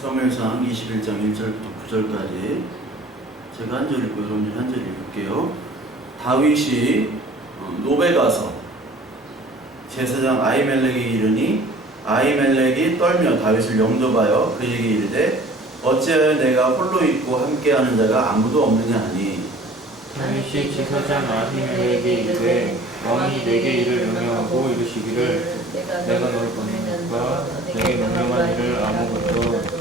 사무엘상 21장 1절부터 9절까지 제가 한 절 읽고 여러분들이 한 절 읽을게요. 다윗이 노베 가서 제사장 아히멜렉에 이르니 아히멜렉이 떨며 다윗을 영접하여 그에게 이르되 어찌하여 내가 홀로 있고 함께하는 자가 아무도 없느냐 하니 다윗이 제사장 아히멜렉에게 이르되 왕이 내게 이를 명령하고 이르시기를 내가 너를 보내니까 내게 명령한 일을 아무것도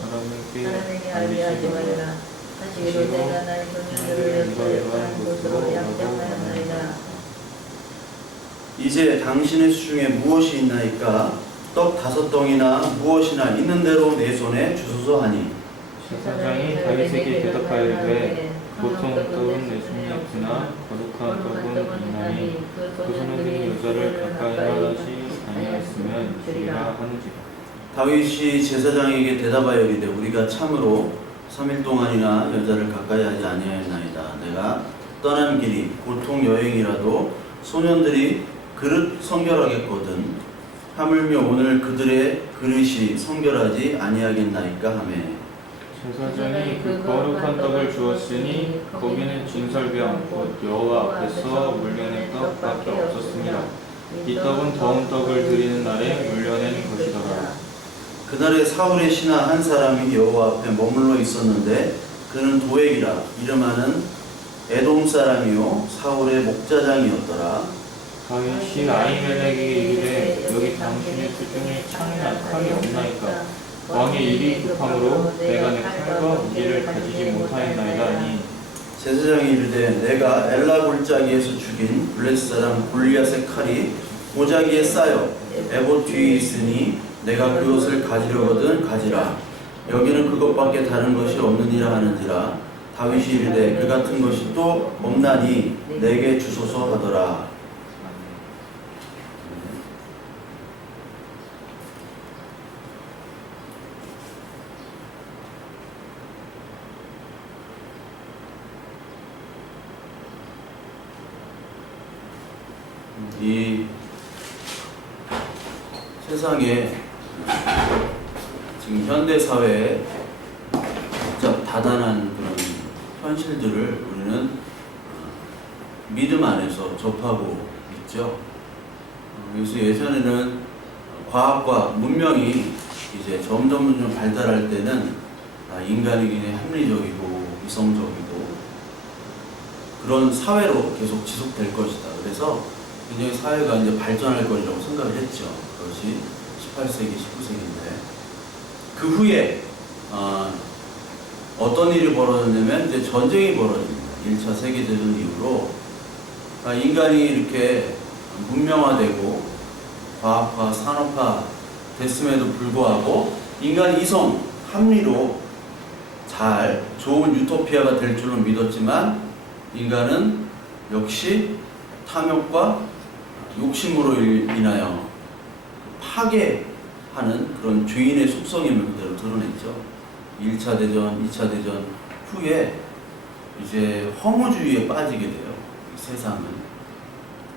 사람에게 알리지 말라. 하시기로 내가 나의 손녀들을 이러한 곳으로 양장하였나이다. 이제 당신의 수중에 무엇이 있나이까 떡 5덩이나 무엇이나 있는 대로 내 손에 주소서 하니 제사장이 다윗에게 대답하여 이르되 보통 떡은 내 손에 없으나 거룩한 떡은 있나니 그 손에 든 여자를 가까이 하지 아니하였으면 주리라 하는지라. 다윗이 제사장에게 대답하여 이르되 우리가 참으로 3일 동안이나 여자를 가까이 하지 아니하였나이다. 내가 떠난 길이 보통 여행이라도 소년들이 그릇 성결하겠거든 하물며 오늘 그들의 그릇이 성결하지 아니하겠나이까 하매 제사장이 그 거룩한 떡을 주었으니 거기는 진설병 곧 여호와 앞에서 물려낸 떡밖에 없었습니다. 이 떡은 더운 떡을 드리는 날에 물려낸 것이더라. 그날에 사울의 신하 한 사람이 여호와 앞에 머물러 있었는데 그는 도액이라 이름하는 에돔 사람이요 사울의 목자장이었더라. 다윗이 아히멜렉에게 이르되 여기 당신의 수중에 창이나 칼이 없나이까 왕의 일이 급함으로 내가 내 칼과 무기를 가지지 못하였나이다 하니 제사장이 이르되 내가 엘라 골짜기에서 죽인 블레스 사람 골리앗의 칼이 보자기에 쌓여 에봇 뒤에 있으니 내가 그것을 가지려거든 가지라. 여기는 그것밖에 다른 것이 없느니라 하는지라. 다윗이 이르되 그 같은 것이 또 없나니 내게 주소서 하더라. 이 세상에 지금 현대 사회에 복잡 다단한 그런 현실들을 우리는 믿음 안에서 접하고 있죠. 그래서 예전에는 과학과 문명이 이제 점점 발달할 때는 인간이 굉장히 합리적이고 이성적이고 그런 사회로 계속 지속될 것이다. 그래서 굉장히 사회가 이제 발전할 거라고 생각을 했죠. 그것이 18세기, 19세기인데 그 후에 어떤 일이 벌어졌냐면 이제 전쟁이 벌어집니다. 1차 세계대전 이후로 인간이 이렇게 문명화되고 과학화, 산업화 됐음에도 불구하고 인간 이성, 합리로 잘 좋은 유토피아가 될 줄은 믿었지만 인간은 역시 탐욕과 욕심으로 인하여 파괴하는 그런 죄인의 속성임을 그대로 드러냈죠. 1차 대전, 2차 대전 후에 이제 허무주의에 빠지게 돼요. 세상은.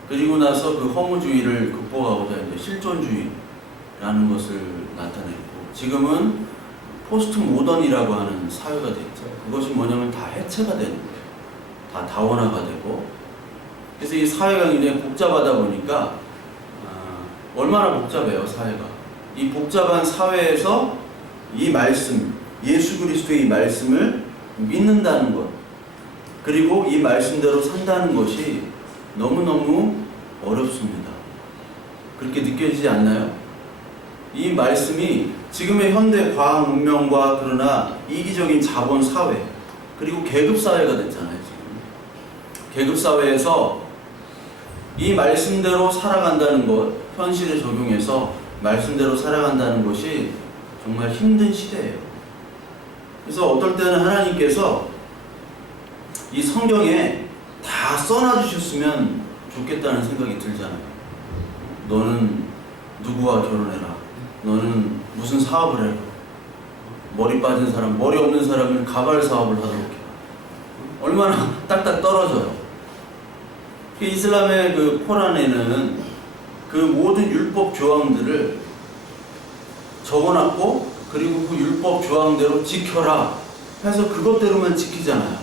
그리고 나서 그 허무주의를 극복하고자 이제 실존주의라는 것을 나타냈고 지금은 포스트 모던이라고 하는 사회가 됐죠. 그것이 뭐냐면 다 해체가 되는 거예요. 다 다원화가 되고 그래서 이 사회가 굉장히 복잡하다 보니까 얼마나 복잡해요 사회가. 이 복잡한 사회에서 이 말씀 예수 그리스도의 이 말씀을 믿는다는 것 그리고 이 말씀대로 산다는 것이 너무너무 어렵습니다. 그렇게 느껴지지 않나요? 이 말씀이 지금의 현대 과학 문명과 그러나 이기적인 자본 사회 그리고 계급 사회가 됐잖아요. 지금 계급 사회에서 이 말씀대로 살아간다는 것, 현실에 적용해서 말씀대로 살아간다는 것이 정말 힘든 시대예요. 그래서 어떨 때는 하나님께서 이 성경에 다 써놔주셨으면 좋겠다는 생각이 들잖아요. 너는 누구와 결혼해라. 너는 무슨 사업을 해라. 머리 빠진 사람, 머리 없는 사람은 가발 사업을 하도록 해라. 얼마나 딱딱 떨어져요. 이슬람의 그 코란에는 그 모든 율법 조항들을 적어놨고 그리고 그 율법 조항대로 지켜라 해서 그것대로만 지키잖아요.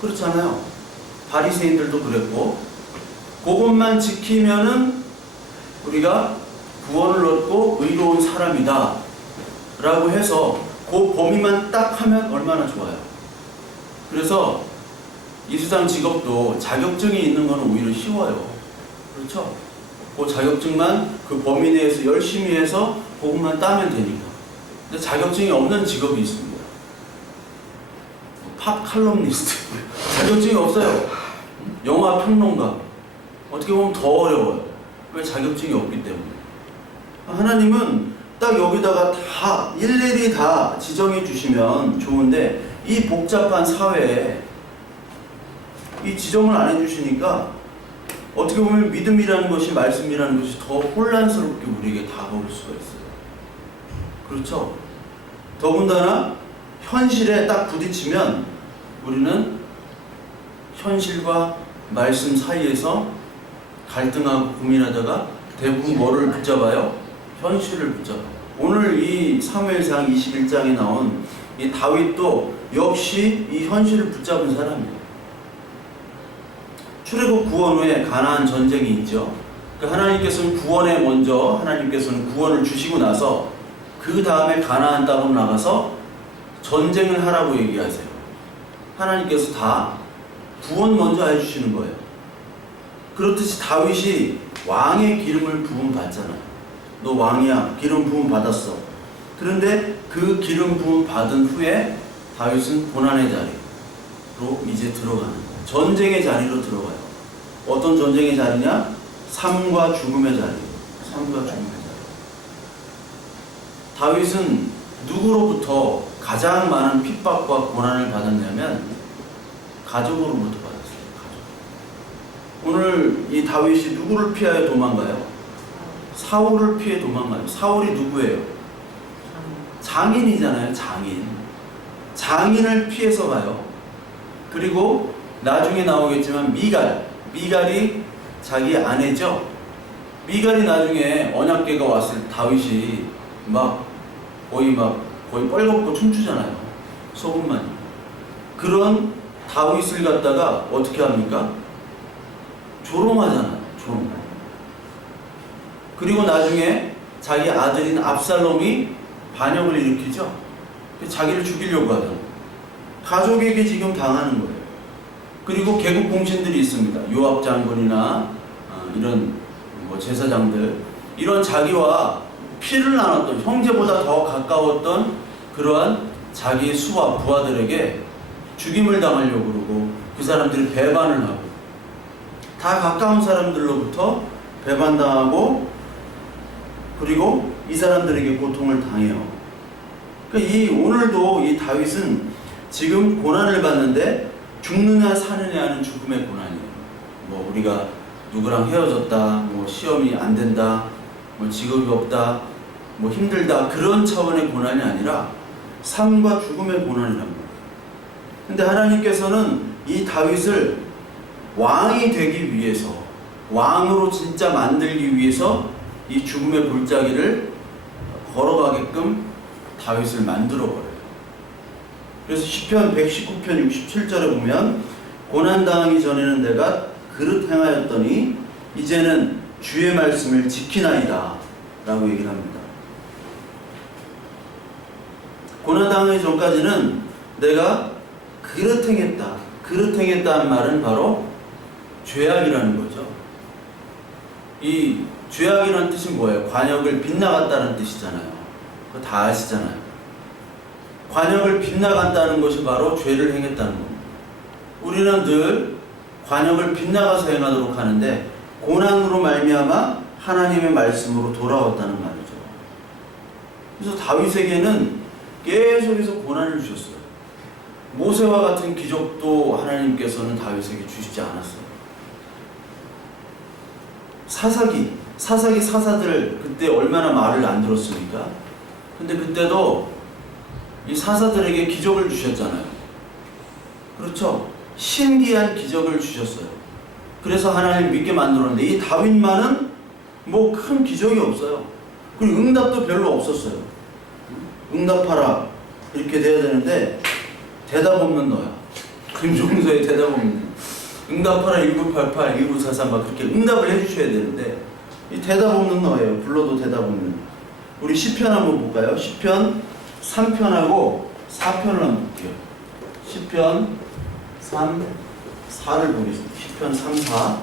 그렇잖아요. 바리새인들도 그랬고, 그것만 지키면은 우리가 구원을 얻고 의로운 사람이다 라고 해서 그 범위만 딱 하면 얼마나 좋아요. 그래서 이수장 직업도 자격증이 있는 거는 오히려 쉬워요. 그렇죠? 그 자격증만 그 범위 내에서 열심히 해서 그것만 따면 되니까. 근데 자격증이 없는 직업이 있습니다. 팝 칼럼니스트 자격증이 없어요. 영화 평론가 어떻게 보면 더 어려워요. 왜? 자격증이 없기 때문에. 하나님은 딱 여기다가 다 일일이 다 지정해 주시면 좋은데 이 복잡한 사회에 이 지정을 안 해주시니까 어떻게 보면 믿음이라는 것이, 말씀이라는 것이 더 혼란스럽게 우리에게 다가올 수가 있어요. 그렇죠? 더군다나 현실에 딱 부딪히면 우리는 현실과 말씀 사이에서 갈등하고 고민하다가 대부분 뭐를 붙잡아요? 현실을 붙잡아요. 오늘 이 사무엘상 21장에 나온 이 다윗도 역시 이 현실을 붙잡은 사람이에요. 출애굽 구원 후에 가나안 전쟁이 있죠. 하나님께서는 구원에 먼저 하나님께서는 구원을 주시고 나서 그 다음에 가나안 땅으로 나가서 전쟁을 하라고 얘기하세요. 하나님께서 다 구원 먼저 해주시는 거예요. 그렇듯이 다윗이 왕의 기름을 부음 받잖아요. 너 왕이야. 기름 부음 받았어. 그런데 그 기름 부음 받은 후에 다윗은 고난의 자리로 이제 들어가는 거예요. 전쟁의 자리로 들어가요. 어떤 전쟁의 자리냐? 삶과 죽음의 자리. 삶과 죽음의 자리. 다윗은 누구로부터 가장 많은 핍박과 고난을 받았냐면 가족으로부터 받았어요. 가족. 오늘 이 다윗이 누구를 피하여 도망가요? 사울을 피해 도망가요. 사울이 누구예요? 장인이잖아요. 장인. 장인을 피해서 가요. 그리고 나중에 나오겠지만 미갈이 자기 아내죠. 미갈이 나중에 언약궤가 왔을 때 다윗이 거의 뻘겋고 춤추잖아요. 소금만. 그런 다윗을 갖다가 어떻게 합니까? 조롱하잖아요. 조롱. 그리고 나중에 자기 아들인 압살롬이 반역을 일으키죠. 자기를 죽이려고 하잖아요. 가족에게 지금 당하는 거예요. 그리고 개국 공신들이 있습니다. 요압 장군이나 이런 제사장들, 이런 자기와 피를 나눴던, 형제보다 더 가까웠던 그러한 자기의 수와 부하들에게 죽임을 당하려고 그러고, 그 사람들이 배반을 하고, 다 가까운 사람들로부터 배반당하고, 그리고 이 사람들에게 고통을 당해요. 그러니까 오늘도 이 다윗은 지금 고난을 받는데 죽느냐 사느냐 하는 죽음의 고난이에요. 우리가 누구랑 헤어졌다, 시험이 안 된다, 직업이 없다, 힘들다, 그런 차원의 고난이 아니라 삶과 죽음의 고난이란 말이에요. 근데 하나님께서는 이 다윗을 왕이 되기 위해서, 왕으로 진짜 만들기 위해서 이 죽음의 골짜기를 걸어가게끔 다윗을 만들어버려요. 그래서 시편 119편 67절에 보면 고난당하기 전에는 내가 그릇 행하였더니 이제는 주의 말씀을 지키나이다 라고 얘기를 합니다. 고난당하기 전까지는 내가 그릇 행했다. 그릇 행했다는 말은 바로 죄악이라는 거죠. 이 죄악이라는 뜻이 뭐예요? 관역을 빗나갔다는 뜻이잖아요. 그거 다 아시잖아요. 관역을 빗나간다는 것이 바로 죄를 행했다는 겁니다. 우리는 늘 관역을 빗나가서 행하도록 하는데 고난으로 말미암아 하나님의 말씀으로 돌아왔다는 말이죠. 그래서 다윗에게는 계속해서 고난을 주셨어요. 모세와 같은 기적도 하나님께서는 다윗에게 주시지 않았어요. 사사들 그때 얼마나 말을 안 들었습니까? 근데 그때도 이 사사들에게 기적을 주셨잖아요. 그렇죠? 신기한 기적을 주셨어요. 그래서 하나님 믿게 만들었는데 이 다윗만은 큰 기적이 없어요. 그리고 응답도 별로 없었어요. 응답하라. 이렇게 돼야 되는데 대답 없는 너야. 금종서에 대답 없는. 응답하라 1988, 1943 막 그렇게 응답을 해주셔야 되는데 이 대답 없는 너예요. 불러도 대답 없는. 우리 시편 한번 볼까요? 시편 3편하고 4편을 한번 볼게요. 시편 3, 4를 보겠습니다. 시편 3, 4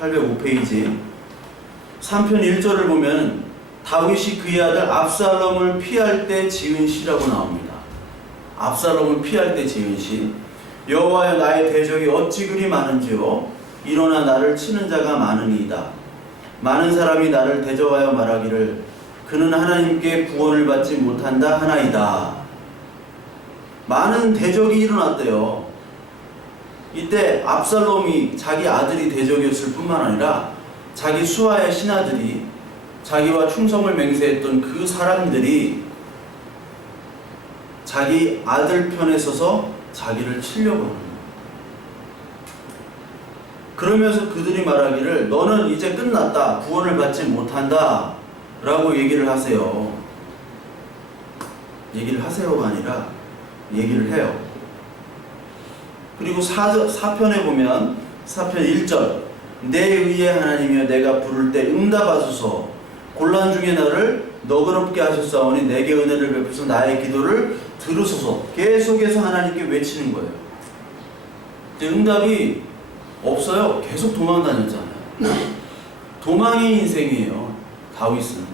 805페이지 3편 1절을 보면 다윗이 그의 아들 압살롬을 피할 때 지은 시라고 나옵니다. 압살롬을 피할 때 지은 시. 여호와여 나의 대적이 어찌 그리 많은지요 일어나 나를 치는 자가 많으니이다. 많은 사람이 나를 대적하여 말하기를 그는 하나님께 구원을 받지 못한다 하나이다. 많은 대적이 일어났대요. 이때 압살롬이 자기 아들이 대적이었을 뿐만 아니라 자기 수하의 신하들이 자기와 충성을 맹세했던 그 사람들이 자기 아들 편에 서서 자기를 치려고 하는 거예요. 그러면서 그들이 말하기를 너는 이제 끝났다. 구원을 받지 못한다. 라고 얘기를 하세요. 얘기를 하세요가 아니라 얘기를 해요. 그리고 4편에 보면 4편 1절 내 의의 하나님이여 내가 부를 때 응답하소서 곤란 중에 나를 너그럽게 하셨사오니 내게 은혜를 베푸소 나의 기도를 들으소서. 계속해서 하나님께 외치는 거예요. 응답이 없어요. 계속 도망 다녔잖아요. 도망의 인생이에요. 다윗은.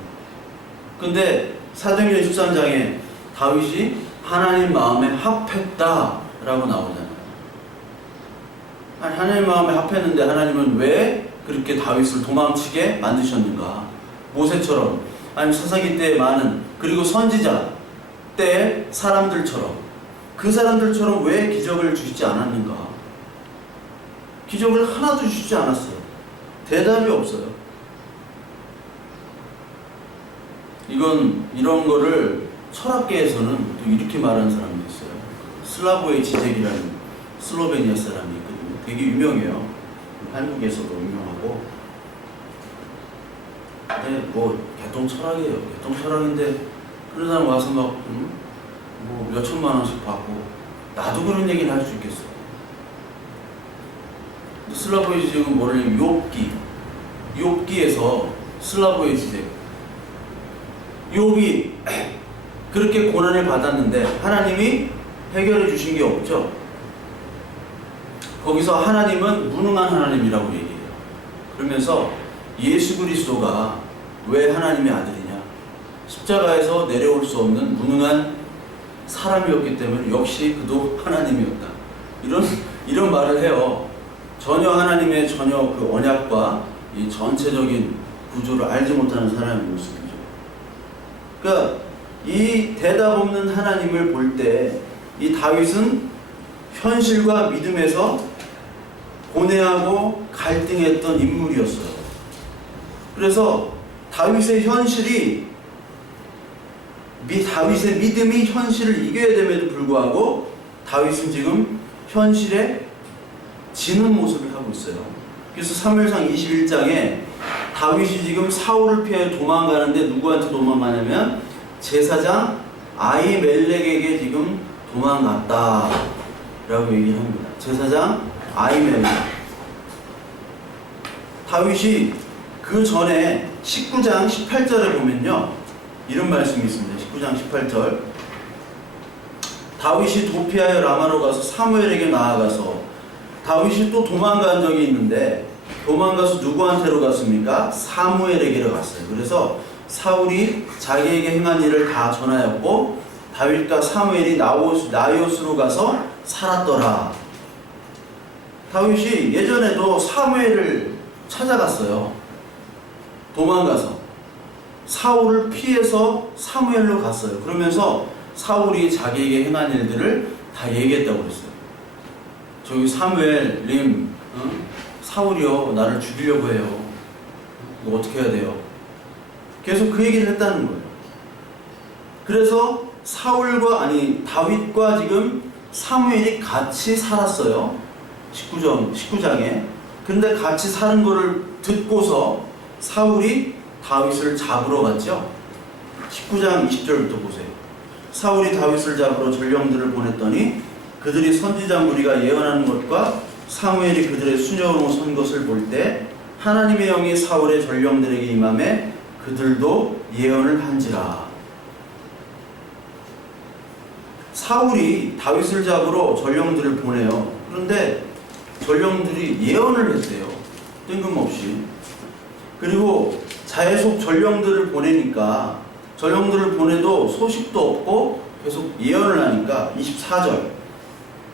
근데 사도행전 13장에 다윗이 하나님 마음에 합했다라고 나오잖아요. 아니, 하나님 마음에 합했는데 하나님은 왜 그렇게 다윗을 도망치게 만드셨는가? 모세처럼 아니면 사사기 때의 많은 그리고 선지자 때 사람들처럼 그 사람들처럼 왜 기적을 주시지 않았는가? 기적을 하나도 주시지 않았어요. 대답이 없어요. 이런 거를 철학계에서는 또 이렇게 말하는 사람도 있어요. 슬라보의 지젝이라는 슬로베니아 사람이 있거든요. 되게 유명해요. 한국에서도 유명하고. 근데 뭐 개똥 철학이에요. 개똥 철학인데 그런 사람 와서 막 뭐 몇천만 원씩 받고 나도 그런 얘기를 할 수 있겠어. 슬라보의 지젝은 뭐냐면 욥기에서 슬라보의 지젝 욥이 그렇게 고난을 받았는데 하나님이 해결해 주신 게 없죠. 거기서 하나님은 무능한 하나님이라고 얘기해요. 그러면서 예수 그리스도가 왜 하나님의 아들이냐? 십자가에서 내려올 수 없는 무능한 사람이었기 때문에 역시 그도 하나님이었다. 이런 말을 해요. 전혀 하나님의 그 언약과 이 전체적인 구조를 알지 못하는 사람의 모습이죠. 그러니까 이 대답 없는 하나님을 볼 때 이 다윗은 현실과 믿음에서 고뇌하고 갈등했던 인물이었어요. 그래서 다윗의 믿음이 현실을 이겨야 됨에도 불구하고 다윗은 지금 현실에 지는 모습을 하고 있어요. 그래서 사무엘상 21장에 다윗이 지금 사울을 피해 도망가는데 누구한테 도망가냐면 제사장 아히멜렉에게 지금 도망갔다 라고 얘기를 합니다. 제사장 아히멜렉. 다윗이 그 전에 19장 18절에 보면요 이런 말씀이 있습니다. 19장 18절 다윗이 도피하여 라마로 가서 사무엘에게 나아가서 다윗이 또 도망간 적이 있는데 도망가서 누구한테로 갔습니까? 사무엘에게로 갔어요. 그래서 사울이 자기에게 행한 일을 다 전하였고 다윗과 사무엘이 나요스로 가서 살았더라. 다윗이 예전에도 사무엘을 찾아갔어요. 도망가서 사울을 피해서 사무엘로 갔어요. 그러면서 사울이 자기에게 행한 일들을 다 얘기했다고 그랬어요. 저기 사무엘님, 사울이요 나를 죽이려고 해요. 이거 어떻게 해야 돼요? 계속 그 얘기를 했다는 거예요. 그래서 다윗과 지금 사무엘이 같이 살았어요. 19장에. 근데 같이 사는 거를 듣고서 사울이 다윗을 잡으러 갔죠. 19장 20절부터 보세요. 사울이 다윗을 잡으러 전령들을 보냈더니 그들이 선지자 무리가 예언하는 것과 사무엘이 그들의 수녀로 선 것을 볼 때 하나님의 영이 사울의 전령들에게 임함에 그들도 예언을 한지라. 사울이 다윗을 잡으러 전령들을 보내요. 그런데 전령들이 예언을 했대요. 뜬금없이. 그리고 자해속 전령들을 보내니까 전령들을 보내도 소식도 없고 계속 예언을 하니까 24절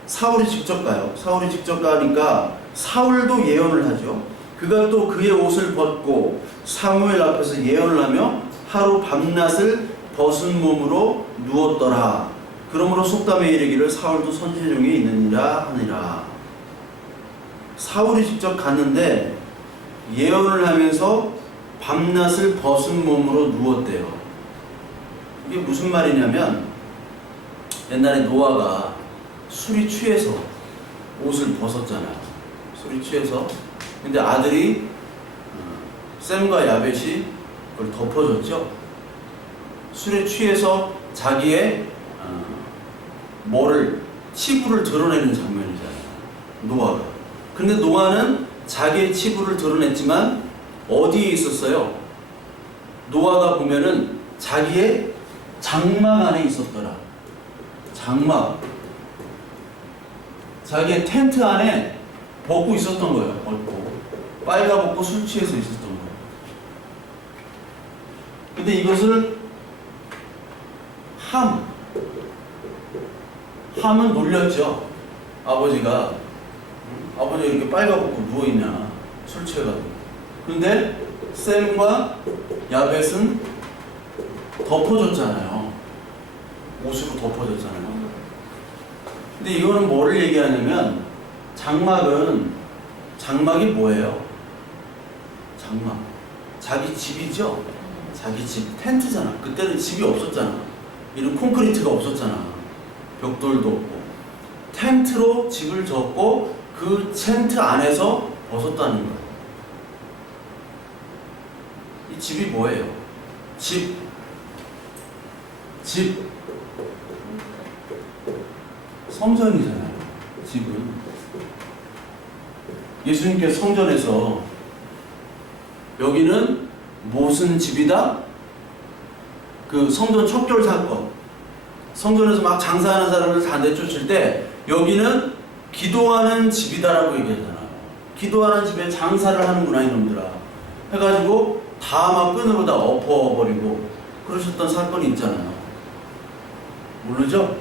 사울이 직접 가요. 사울이 직접 가니까 사울도 예언을 하죠. 그가 또 그의 옷을 벗고 사무엘 앞에서 예언을 하며 하루 밤낮을 벗은 몸으로 누웠더라. 그러므로 속담에 이르기를 사울도 선지 중에 있느니라 하니라. 사울이 직접 갔는데 예언을 하면서 밤낮을 벗은 몸으로 누웠대요. 이게 무슨 말이냐면 옛날에 노아가 술이 취해서 옷을 벗었잖아요. 술이 취해서. 근데 아들이 셈과 야벳이 그걸 덮어줬죠. 술에 취해서 자기의 치부를 드러내는 장면이잖아요. 노아가. 근데 노아는 자기의 치부를 드러냈지만 어디에 있었어요? 노아가 보면은 자기의 장막 안에 있었더라. 장막. 자기의 텐트 안에 벗고 있었던 거예요. 벗고. 빨가벗고 술 취해서 있었던 거예요. 근데 이것을 함은 놀렸죠. 아버지가 이렇게 빨가벗고 누워있냐. 술 취해가지고. 근데 셈과 야벳은 덮어줬잖아요. 옷으로 덮어줬잖아요. 근데 이거는 뭐를 얘기하냐면 장막이 뭐예요? 장막. 자기 집이죠? 자기 집. 텐트잖아. 그때는 집이 없었잖아. 이런 콘크리트가 없었잖아. 벽돌도 없고. 텐트로 집을 졌고 그 텐트 안에서 벗었다는 거예요. 이 집이 뭐예요? 집. 성전이잖아요. 집은. 예수님께서 성전에서 여기는 무슨 집이다? 그 성전 척결 사건. 성전에서 막 장사하는 사람을 다 내쫓을 때 여기는 기도하는 집이다라고 얘기하잖아요. 기도하는 집에 장사를 하는구나 이놈들아. 해가지고 다 막 끈으로 다 엎어버리고 그러셨던 사건이 있잖아요. 모르죠?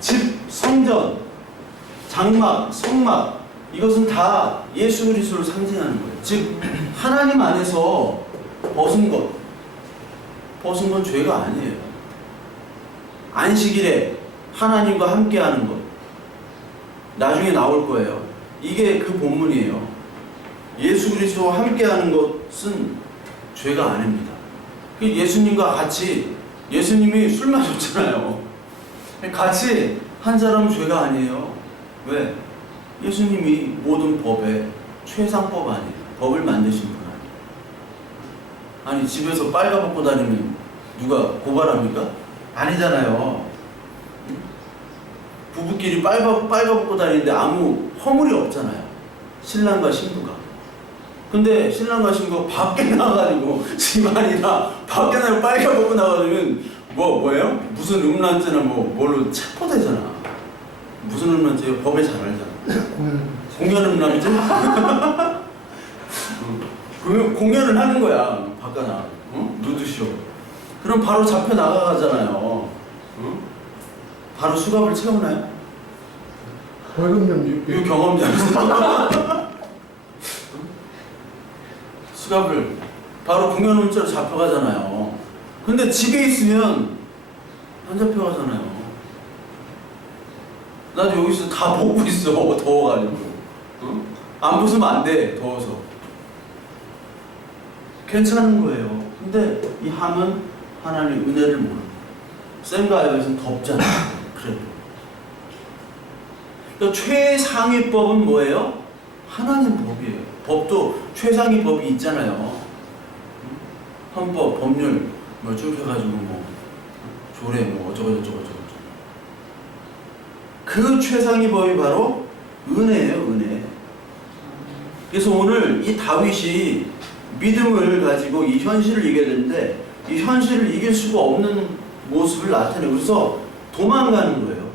집, 성전, 장막, 성막 이것은 다 예수 그리스도를 상징하는 거예요. 즉 하나님 안에서 벗은 건 죄가 아니에요. 안식일에 하나님과 함께하는 것 나중에 나올 거예요. 이게 그 본문이에요. 예수 그리스도와 함께하는 것은 죄가 아닙니다. 예수님과 같이 예수님이 술 마셨잖아요. 같이 한 사람은 죄가 아니에요. 왜? 예수님이 모든 법의 최상법 아니에요. 법을 만드신 분 아니에요. 아니 집에서 빨가벗고 다니면 누가 고발합니까? 아니잖아요. 부부끼리 빨가벗고 다니는데 아무 허물이 없잖아요. 신랑과 신부가. 근데 신랑과 신부가 밖에 나가가지고 집안이나 밖에 나가 빨가벗고 나가면 뭐예요? 무슨 음란죄나 뭘로 체포되잖아. 무슨 음란죄요? 법에 잘 알잖아. 공연 음란죄? 그러면 공연을 하는 거야. 바깥 나가. 누드쇼. 그럼 바로 잡혀 나가잖아요. 바로 수갑을 채우나요? 벌금 유경험자로서 수갑을 바로 공연음죄로 잡혀가잖아요. 근데 집에 있으면 안 잡혀가잖아요. 나도 여기서 다 보고 있어. 더워가지고. 안 벗으면 안 돼. 더워서. 괜찮은 거예요. 근데 이 함은 하나님 은혜를 모르는 거예요. 쌤과 야벳은 덥잖아요. 그래도. 그러니까 최상위법은 뭐예요? 하나님 법이에요. 법도 최상위 법이 있잖아요. 헌법, 법률, 뭐 쭉 해가지고 뭐 조례 뭐 어쩌고 그 최상위 법이 바로 은혜예요, 은혜. 그래서 오늘 이 다윗이 믿음을 가지고 이 현실을 이겨야 되는데 이 현실을 이길 수가 없는 모습을 나타내고 그래서 도망가는 거예요.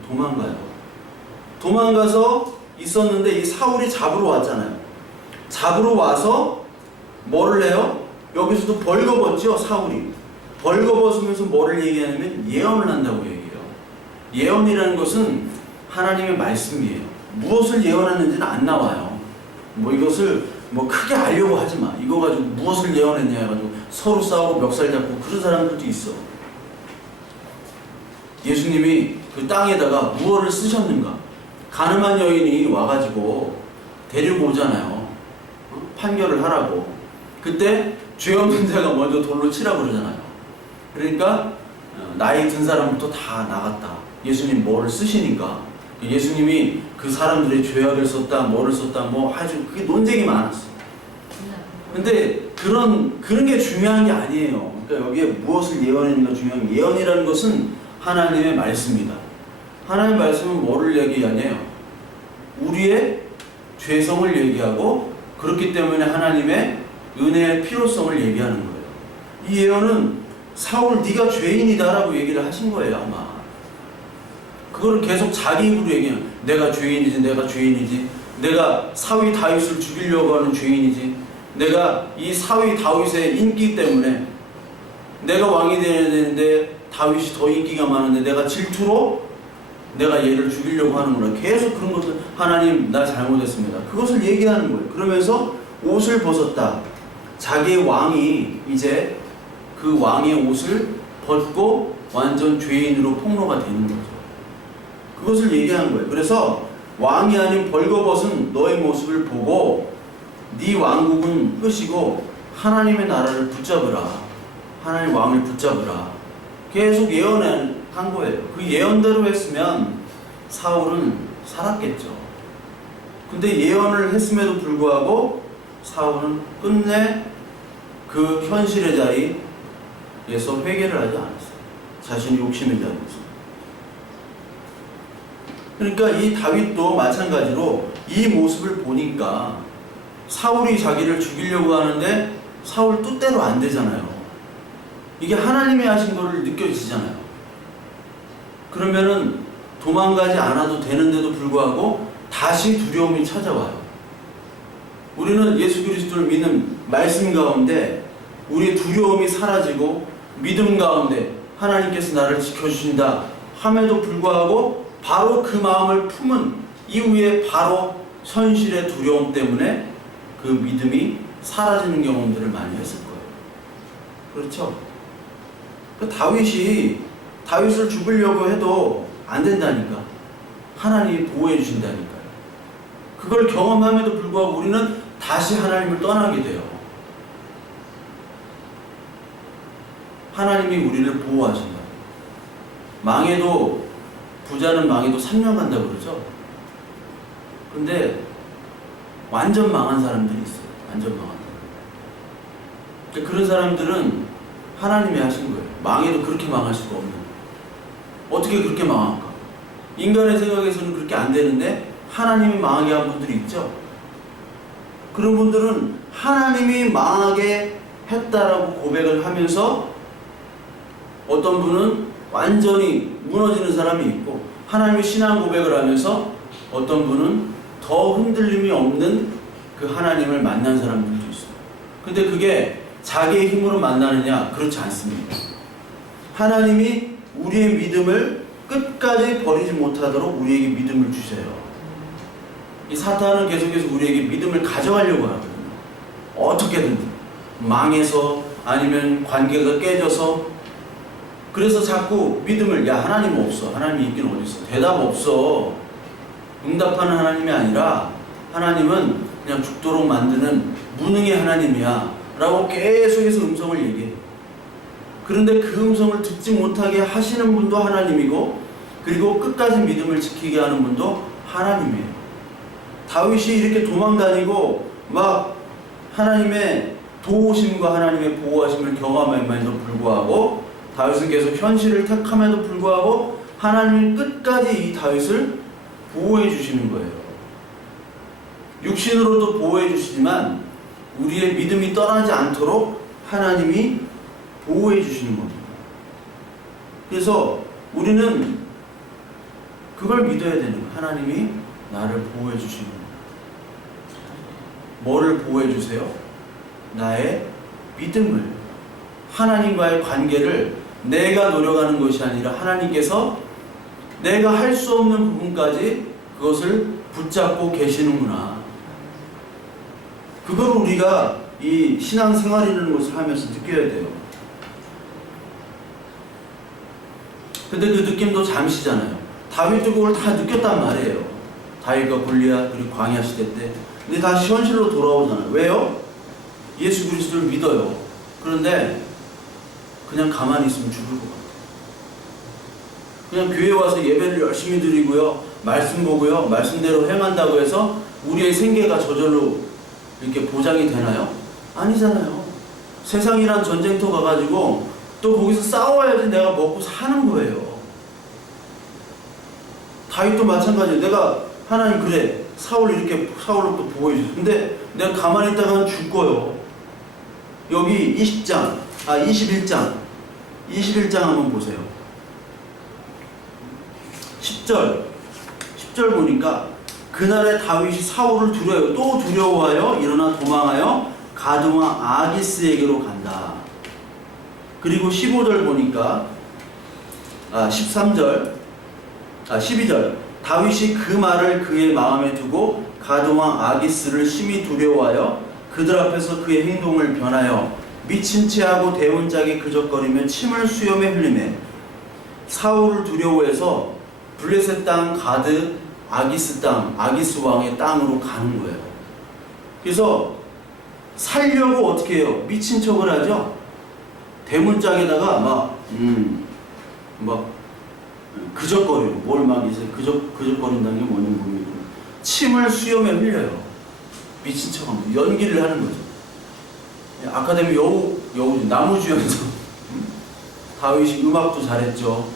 도망가서 있었는데 이 사울이 잡으러 왔잖아요. 잡으러 와서 뭐를 해요? 여기서도 벌거벗죠, 사울이. 벌거벗으면서 뭐를 얘기하냐면 예언을 한다고 얘기해요. 예언이라는 것은 하나님의 말씀이에요. 무엇을 예언하는지는 안 나와요. 뭐 이것을 뭐 크게 알려고 하지 마. 이거 가지고 무엇을 예언했냐 해가지고 서로 싸우고 멱살 잡고 그런 사람들도 있어. 예수님이 그 땅에다가 무엇을 쓰셨는가? 가늠한 여인이 와가지고 데리고 오잖아요. 판결을 하라고. 그때 죄 없는 자가 먼저 돌로 치라고 그러잖아요. 그러니까 나이 든 사람부터 다 나갔다. 예수님 뭐를 쓰시니까. 예수님이 그 사람들의 죄악을 썼다, 뭐를 썼다, 뭐 아주 그게 논쟁이 많았어. 근데 그런 게 중요한 게 아니에요. 그러니까 여기에 무엇을 예언했는가 중요한 게 예언이라는 것은 하나님의 말씀이다. 하나님의 말씀은 뭐를 얘기하냐요? 우리의 죄성을 얘기하고 그렇기 때문에 하나님의 은혜의 필요성을 얘기하는 거예요. 이 예언은 사울 네가 죄인이다라고 얘기를 하신 거예요, 아마. 그거를 계속 자기 입으로 얘기해요. 내가 죄인이지. 내가 사위 다윗을 죽이려고 하는 죄인이지. 내가 이 사위 다윗의 인기 때문에 내가 왕이 되어야 되는데 다윗이 더 인기가 많은데 내가 질투로 내가 얘를 죽이려고 하는구나. 계속 그런 것을 하나님 나 잘못했습니다. 그것을 얘기하는 거예요. 그러면서 옷을 벗었다. 자기의 왕이 이제 그 왕의 옷을 벗고 완전 죄인으로 폭로가 되는 거죠. 그것을 얘기하는 거예요. 그래서 왕이 아닌 벌거벗은 너의 모습을 보고 네 왕국은 끝이고 하나님의 나라를 붙잡으라. 하나님 왕을 붙잡으라. 계속 예언한 거예요. 그 예언대로 했으면 사울은 살았겠죠. 근데 예언을 했음에도 불구하고 사울은 끝내 그 현실의 자리에서 회개를 하지 않았어요. 자신이 욕심의 자리에서. 그러니까 이 다윗도 마찬가지로 이 모습을 보니까 사울이 자기를 죽이려고 하는데 사울 뜻대로 안 되잖아요. 이게 하나님이 하신 거를 느껴지잖아요. 그러면은 도망가지 않아도 되는데도 불구하고 다시 두려움이 찾아와요. 우리는 예수 그리스도를 믿는 말씀 가운데 우리의 두려움이 사라지고 믿음 가운데 하나님께서 나를 지켜주신다 함에도 불구하고 바로 그 마음을 품은 이후에 바로 현실의 두려움 때문에 그 믿음이 사라지는 경험들을 많이 했을 거예요. 그렇죠? 그 다윗을 죽이려고 해도 안 된다니까. 하나님이 보호해 주신다니까요. 그걸 경험함에도 불구하고 우리는 다시 하나님을 떠나게 돼요. 하나님이 우리를 보호하신다. 부자는 망해도 3년 간다고 그러죠. 근데 완전 망한 사람들이 있어요. 완전 망한 사람. 그런 사람들은 하나님이 하신 거예요. 망해도 그렇게 망할 수가 없는. 어떻게 그렇게 망할까? 인간의 생각에서는 그렇게 안 되는데 하나님이 망하게 한 분들이 있죠. 그런 분들은 하나님이 망하게 했다라고 고백을 하면서 어떤 분은 완전히 무너지는 사람이 있고 하나님의 신앙 고백을 하면서 어떤 분은 더 흔들림이 없는 그 하나님을 만난 사람들도 있어요. 근데 그게 자기의 힘으로 만나느냐? 그렇지 않습니다. 하나님이 우리의 믿음을 끝까지 버리지 못하도록 우리에게 믿음을 주세요. 이 사탄은 계속해서 우리에게 믿음을 가져가려고 하거든요. 어떻게든 망해서 아니면 관계가 깨져서 그래서 자꾸 믿음을 하나님 없어. 하나님이 있긴 어디 있어. 대답 없어. 응답하는 하나님이 아니라 하나님은 그냥 죽도록 만드는 무능의 하나님이야 라고 계속해서 음성을 얘기해. 그런데 그 음성을 듣지 못하게 하시는 분도 하나님이고 그리고 끝까지 믿음을 지키게 하는 분도 하나님이에요. 다윗이 이렇게 도망다니고 막 하나님의 도우심과 하나님의 보호하심을 경험함에도 불구하고 다윗은 계속 현실을 택함에도 불구하고 하나님이 끝까지 이 다윗을 보호해 주시는 거예요. 육신으로도 보호해 주시지만 우리의 믿음이 떠나지 않도록 하나님이 보호해 주시는 겁니다. 그래서 우리는 그걸 믿어야 되는 거예요. 하나님이 나를 보호해 주시는 거예요. 뭐를 보호해 주세요? 나의 믿음을, 하나님과의 관계를 내가 노력하는 것이 아니라 하나님께서 내가 할 수 없는 부분까지 그것을 붙잡고 계시는구나. 그걸 우리가 이 신앙생활이라는 것을 하면서 느껴야 돼요. 근데 그 느낌도 잠시잖아요. 다윗도 그걸 다 느꼈단 말이에요. 다윗과 골리앗 그리고 광야 시대 때. 근데 다시 현실로 돌아오잖아요. 왜요? 예수 그리스도를 믿어요. 그런데 그냥 가만히 있으면 죽을 것 같아요. 그냥 교회 와서 예배를 열심히 드리고요, 말씀 보고요, 말씀대로 행한다고 해서 우리의 생계가 저절로 이렇게 보장이 되나요? 아니잖아요. 세상이란 전쟁터 가가지고 또 거기서 싸워야지 내가 먹고 사는 거예요. 다윗도 마찬가지예요. 내가 하나님 그래 사울을 또 보호해주세요. 근데 내가 가만히 있다가는 죽어요. 여기 21장 한번 보세요. 10절 보니까 그날에 다윗이 사울을 두려워요. 또 두려워하여 일어나 도망하여 가드왕 아기스에게로 간다. 그리고 15절 보니까 12절 다윗이 그 말을 그의 마음에 두고 가드왕 아기스를 심히 두려워하여 그들 앞에서 그의 행동을 변하여 미친 채하고 대문짝에 그적거리며 침을 수염에 흘리매 사울을 두려워해서 블레셋 땅 가드 아기스 땅 아기스 왕의 땅으로 가는 거예요. 그래서 살려고 어떻게 해요? 미친 척을 하죠. 대문짝에다가 막 그적거리고 뭘 막 이제 그적거린다는 게 뭔지 모르겠고 침을 수염에 흘려요. 미친 척하면 연기를 하는 거죠. 아카데미 여우 나무주연에서 다윗이 음악도 잘했죠.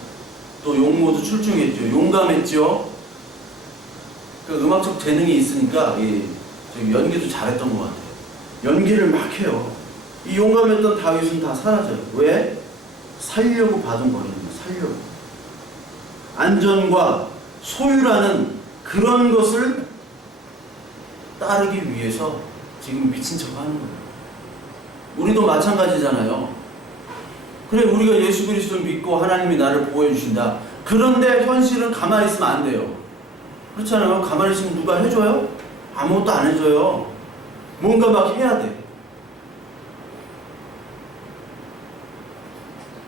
또 용모도 출중했죠. 용감했죠. 그 음악적 재능이 있으니까 연기도 잘했던 것 같아요. 연기를 막 해요. 이 용감했던 다윗은 다 사라져요. 왜? 살려고 받은 거거든요. 살려고. 안전과 소유라는 그런 것을 따르기 위해서 지금 미친 척 하는 거예요. 우리도 마찬가지잖아요. 그래, 우리가 예수 그리스도를 믿고 하나님이 나를 보호해 주신다. 그런데 현실은 가만히 있으면 안 돼요. 그렇잖아요. 가만히 있으면 누가 해줘요? 아무것도 안 해줘요. 뭔가 막 해야 돼.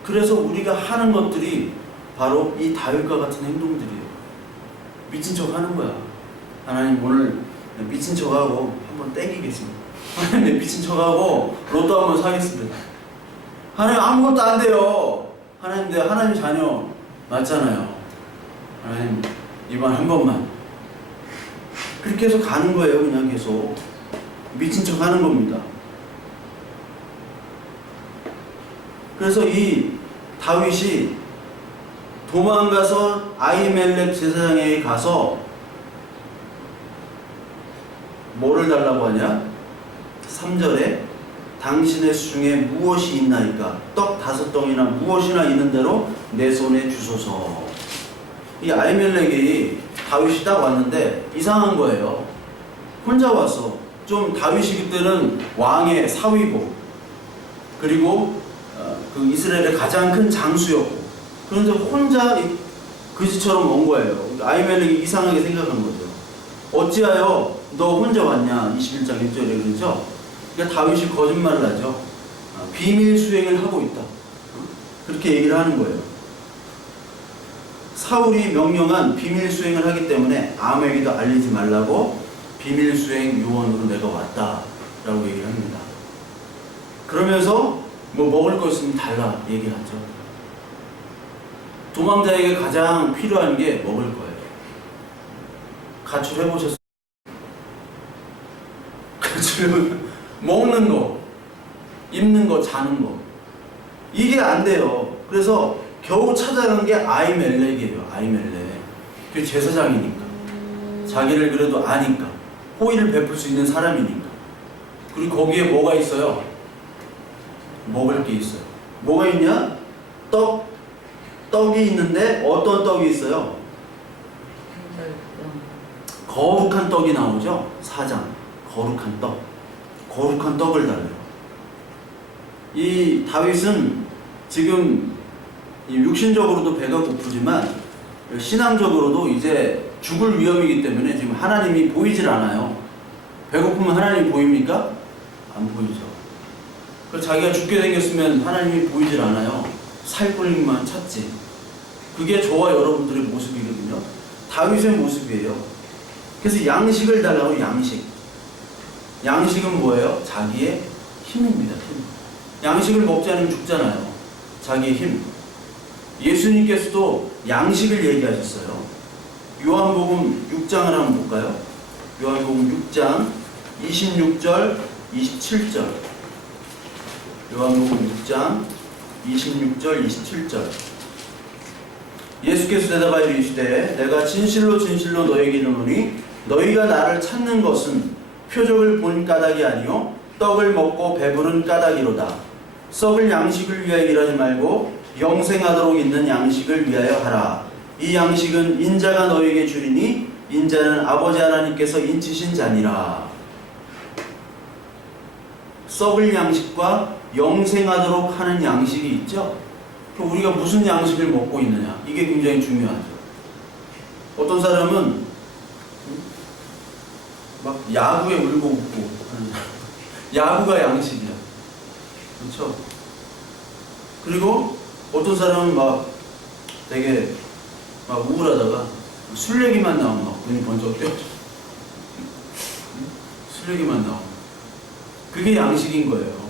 그래서 우리가 하는 것들이 바로 이 다윗과 같은 행동들이에요. 미친 척 하는 거야. 하나님 오늘 미친 척하고 한번 땡기겠습니다. 하나님 미친 척하고 로또 한번 사겠습니다. 하나님 아무것도 안 돼요. 하나님 내 하나님 자녀 맞잖아요. 하나님 이번 한 번만. 그렇게 해서 가는 거예요. 그냥 계속 미친 척 하는 겁니다. 그래서 이 다윗이 도망가서 아히멜렉 제사장에게 가서 뭐를 달라고 하냐? 3절에 당신의 수중에 무엇이 있나이까? 떡 5덩이나 무엇이나 있는 대로 내 손에 주소서. 이 아히멜렉이 다윗이 딱 왔는데 이상한 거예요. 혼자 왔어. 좀 다윗이 그때는 왕의 사위고 그리고 그 이스라엘의 가장 큰 장수였고 그런데 혼자 그지처럼 온 거예요. 아히멜렉이 이상하게 생각한 거죠. 어찌하여 너 혼자 왔냐? 21장 1절에 그러죠. 그러니까 다윗이 거짓말을 하죠. 비밀 수행을 하고 있다. 그렇게 얘기를 하는 거예요. 사울이 명령한 비밀 수행을 하기 때문에 아무에게도 알리지 말라고 비밀 수행 요원으로 내가 왔다라고 얘기를 합니다. 그러면서 뭐 먹을 거 있으면 달라 얘기하죠. 도망자에게 가장 필요한 게 먹을 거예요. 가출해보셨어요? 가출해보면 먹는 거. 입는 거, 자는 거. 이게 안 돼요. 그래서 겨우 찾아간 게 아히멜렉이에요. 아히멜렉. 그 제사장이니까. 자기를 그래도 아니까. 호의를 베풀 수 있는 사람이니까. 그리고 거기에 뭐가 있어요? 먹을 게 있어요. 뭐가 있냐? 떡이 있는데 어떤 떡이 있어요? 거룩한 떡이 나오죠? 4장. 거룩한 떡. 거룩한 떡을 달래요. 이 다윗은 지금 육신적으로도 배가 고프지만 신앙적으로도 이제 죽을 위험이기 때문에 지금 하나님이 보이질 않아요. 배고프면 하나님이 보입니까? 안 보이죠. 그래서 자기가 죽게 생겼으면 하나님이 보이질 않아요. 살 끌림만 찾지. 그게 저와 여러분들의 모습이거든요. 다윗의 모습이에요. 그래서 양식을 달라고. 양식. 양식은 뭐예요? 자기의 힘입니다. 힘. 양식을 먹지 않으면 죽잖아요. 자기의 힘. 예수님께서도 양식을 얘기하셨어요. 요한복음 6장을 한번 볼까요? 요한복음 6장 26절 27절. 요한복음 6장 26절 27절. 예수께서 대답하여 이르시되 내가 진실로 진실로 너에게 이르노니 너희가 나를 찾는 것은 표적을 본 까닭이 아니요 떡을 먹고 배부른 까닭이로다. 썩을 양식을 위하여 일하지 말고 영생하도록 있는 양식을 위하여 하라. 이 양식은 인자가 너에게 주리니 인자는 아버지 하나님께서 인치신 자니라. 썩을 양식과 영생하도록 하는 양식이 있죠. 그럼 우리가 무슨 양식을 먹고 있느냐, 이게 굉장히 중요하죠. 어떤 사람은 막 야구에 울고 웃고 하는 사람. 야구가 양식이야. 그렇죠? 그리고 어떤 사람은 막 되게 막 우울하다가 술 얘기만 나오면 막 눈이 번쩍 뜨죠. 술 얘기만 나오면 그게 양식인 거예요.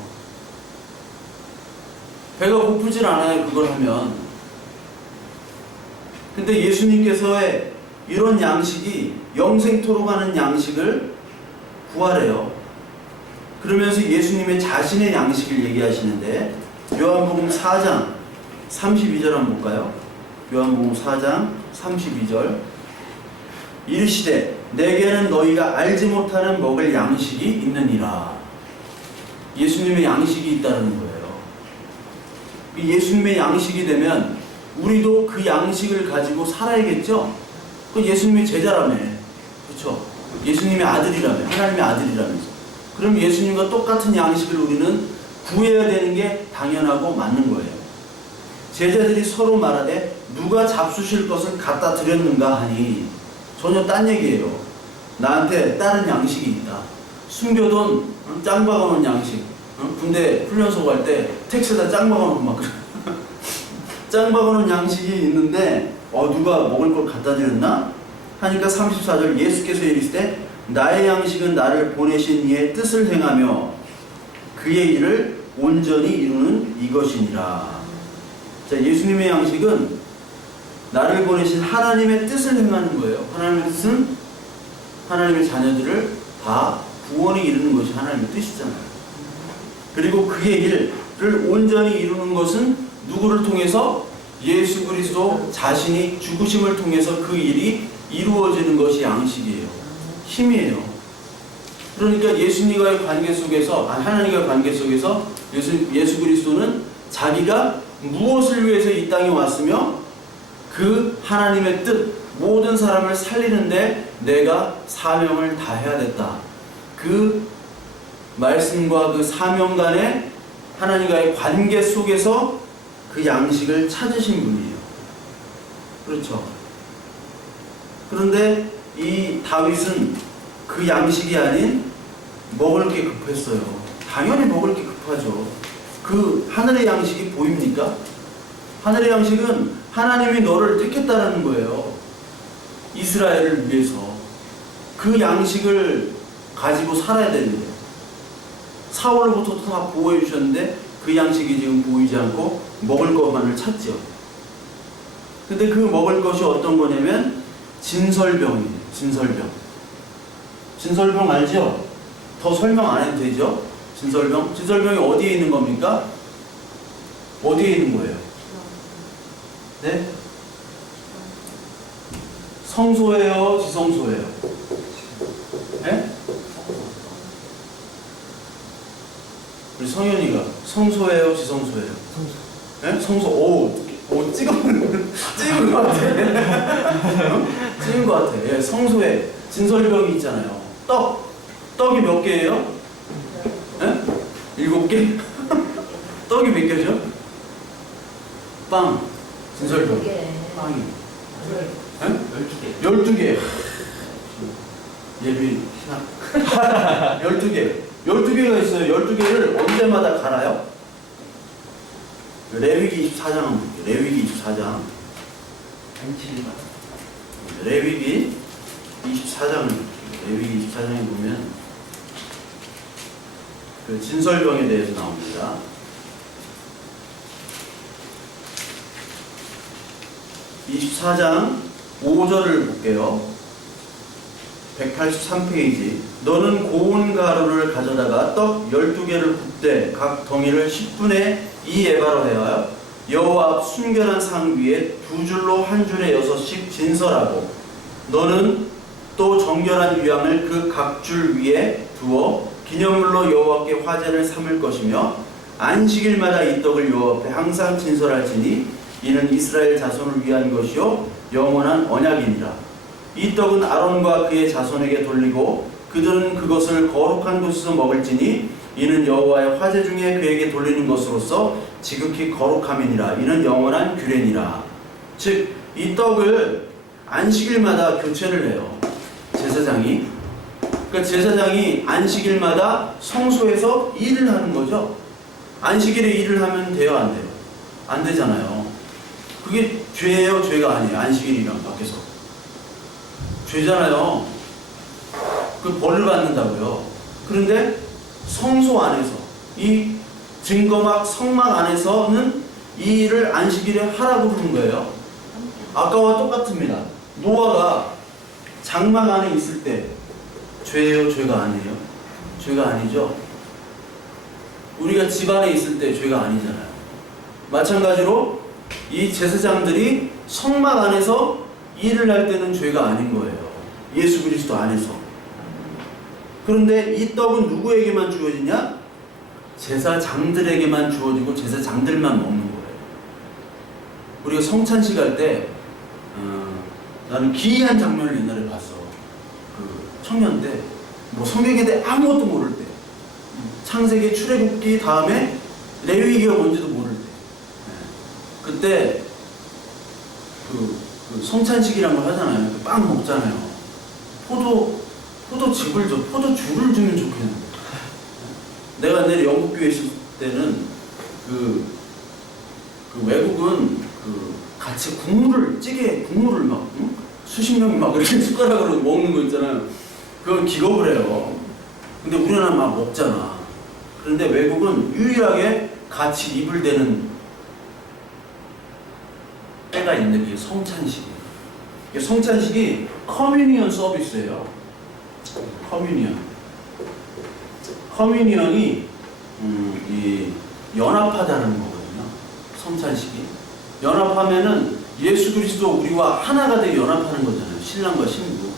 배가 고프질 않아요, 그걸 하면. 근데 예수님께서의 이런 양식이 영생토록 하는 양식을 구하래요. 그러면서 예수님의 자신의 양식을 얘기하시는데 요한복음 4장 32절 한번 볼까요? 요한복음 4장 32절. 이르시되 내게는 너희가 알지 못하는 먹을 양식이 있느니라. 예수님의 양식이 있다는 거예요. 예수님의 양식이 되면 우리도 그 양식을 가지고 살아야겠죠? 그 예수님의 제자라며. 그렇죠? 예수님의 아들이라며. 하나님의 아들이라면서. 그럼 예수님과 똑같은 양식을 우리는 구해야 되는 게 당연하고 맞는 거예요. 제자들이 서로 말하되 누가 잡수실 것을 갖다 드렸는가 하니 전혀 딴 얘기예요. 나한테 다른 양식이 있다. 숨겨둔 짱 박아놓은 양식. 군대 훈련소 갈 때 택시에다 짱 박아놓고 막 짱 박아놓은 양식이 있는데 누가 먹을 걸 갖다 드렸나? 하니까 34절 예수께서 이르시되 나의 양식은 나를 보내신 이의 뜻을 행하며 그의 일을 온전히 이루는 이것이니라. 자, 예수님의 양식은 나를 보내신 하나님의 뜻을 행하는 거예요. 하나님의 뜻은 하나님의 자녀들을 다 구원에 이루는 것이 하나님의 뜻이잖아요. 그리고 그의 일을 온전히 이루는 것은 누구를 통해서? 예수 그리스도 자신이 죽으심을 통해서 그 일이 이루어지는 것이 양식이에요. 힘이에요. 그러니까 예수님과의 관계 속에서, 하나님과의 관계 속에서 예수 그리스도는 자기가 무엇을 위해서 이 땅에 왔으며 그 하나님의 뜻, 모든 사람을 살리는데 내가 사명을 다해야 됐다. 그 말씀과 그 사명 간의 하나님과의 관계 속에서 그 양식을 찾으신 분이에요. 그렇죠? 그런데 이 다윗은 그 양식이 아닌 먹을 게 급했어요. 당연히 먹을 게 급하죠. 그 하늘의 양식이 보입니까? 하늘의 양식은 하나님이 너를 택했다는 거예요. 이스라엘을 위해서. 그 양식을 가지고 살아야 되는데 사울로부터 다 보호해 주셨는데 그 양식이 지금 보이지 않고 먹을 것만을 찾죠. 근데 그 먹을 것이 어떤 거냐면 진설병이에요. 진설병. 진설병 알죠? 더 설명 안 해도 되죠? 진설병? 진설병이 어디에 있는 겁니까? 어디에 있는 거예요? 네? 성소예요? 지성소예요? 네? 우리 성현이가 성소예요? 지성소예요? 네? 성소. 오 찍은 것 같아. 찍은 것 같아. 예, 성소에 진설병이 있잖아요. 떡이 몇 개예요? 예? 7개? 떡이 몇 개죠? 빵. 진설병. 빵이. 예? 12개. 예비 신학. 12개. 12개가 있어요. 12개를 언제마다 갈아요? 레위기 24장 한번 볼게요. 레위기 24장. 레위기 24장을 볼게요. 레위기 24장에 보면 그 진설병에 대해서 나옵니다. (24장) 5절을 볼게요. 183페이지. 너는 고운 가루를 가져다가 떡 12개를 붓되 각 덩이를 10분의 2 에바로 해요. 여호와 앞 순결한 상 위에 2줄로 한 줄에 6씩 진설하고 너는 또 정결한 유향을 그 각 줄 위에 두어 기념물로 여호와께 화제를 삼을 것이며 안식일마다 이 떡을 여호와 앞에 항상 진설할지니 이는 이스라엘 자손을 위한 것이요 영원한 언약이니라. 이 떡은 아론과 그의 자손에게 돌리고 그들은 그것을 거룩한 곳에서 먹을지니 이는 여호와의 화제 중에 그에게 돌리는 것으로서 지극히 거룩함이니라. 이는 영원한 규례니라. 즉 이 떡을 안식일마다 교체를 해요. 제사장이. 그러니까 제사장이 안식일마다 성소에서 일을 하는 거죠. 안식일에 일을 하면 돼요, 안 돼요? 안 되잖아요. 그게 죄예요, 죄가 아니에요? 안식일이랑 밖에서 죄잖아요. 그 벌을 받는다고요. 그런데 성소 안에서 이 증거막 성막 안에서는 이 일을 안식일에 하라고 그런 거예요. 아까와 똑같습니다. 노아가 장막 안에 있을 때 죄예요, 죄가 아니에요? 죄가 아니죠. 우리가 집 안에 있을 때 죄가 아니잖아요. 마찬가지로 이 제사장들이 성막 안에서 일을 할 때는 죄가 아닌 거예요. 예수 그리스도 안에서. 그런데 이 떡은 누구에게만 주어지냐? 제사장들에게만 주어지고 제사장들만 먹는 거예요. 우리가 성찬식 할 때 나는 기이한 장면을 옛날에 봤어. 그 청년 때, 뭐 성경에 대해 아무것도 모를 때, 창세기 출애굽기 다음에 레위기가 뭔지도 모를 때, 그때 그 성찬식이란 걸 하잖아요. 빵 먹잖아요. 포도즙을 줘, 포도주를 주면 좋겠는데. 내가 옛날에 영국교회 있을 때는 그 외국은 같이 찌개 국물을 막 수십 명이 막 이렇게 숟가락으로 먹는 거 있잖아요. 그걸 기겁을 해요. 근데 우리나라 막 먹잖아. 그런데 외국은 유일하게 같이 입을 대는 때가 있는데 그게 성찬식이에요. 성찬식이 커뮤니언 서비스예요. 커뮤니언이 이 연합하다는 거거든요. 성찬식이 연합하면은 예수 그리스도 우리와 하나가 되어 연합하는 거잖아요. 신랑과 신부.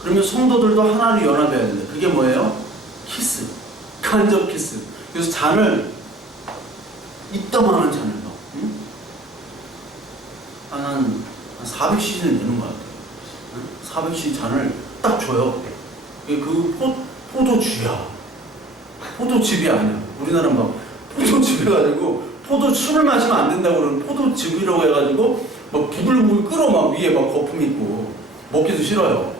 그러면 성도들도 하나로 연합해야 된다. 그게 뭐예요? 키스, 간접 키스. 그래서 잔을 이따만한 잔을 넣어. 응? 한 400cc는 되는 것 같아요. 400cc 잔을 딱 줘요. 그 포도주야. 포도즙이 아니야. 우리나라 막 포도즙 해가지고 포도술을 마시면 안 된다고 그러면 포도즙이라고 해가지고 막 부글부글 끓어 막 위에 막 거품 있고 먹기도 싫어요.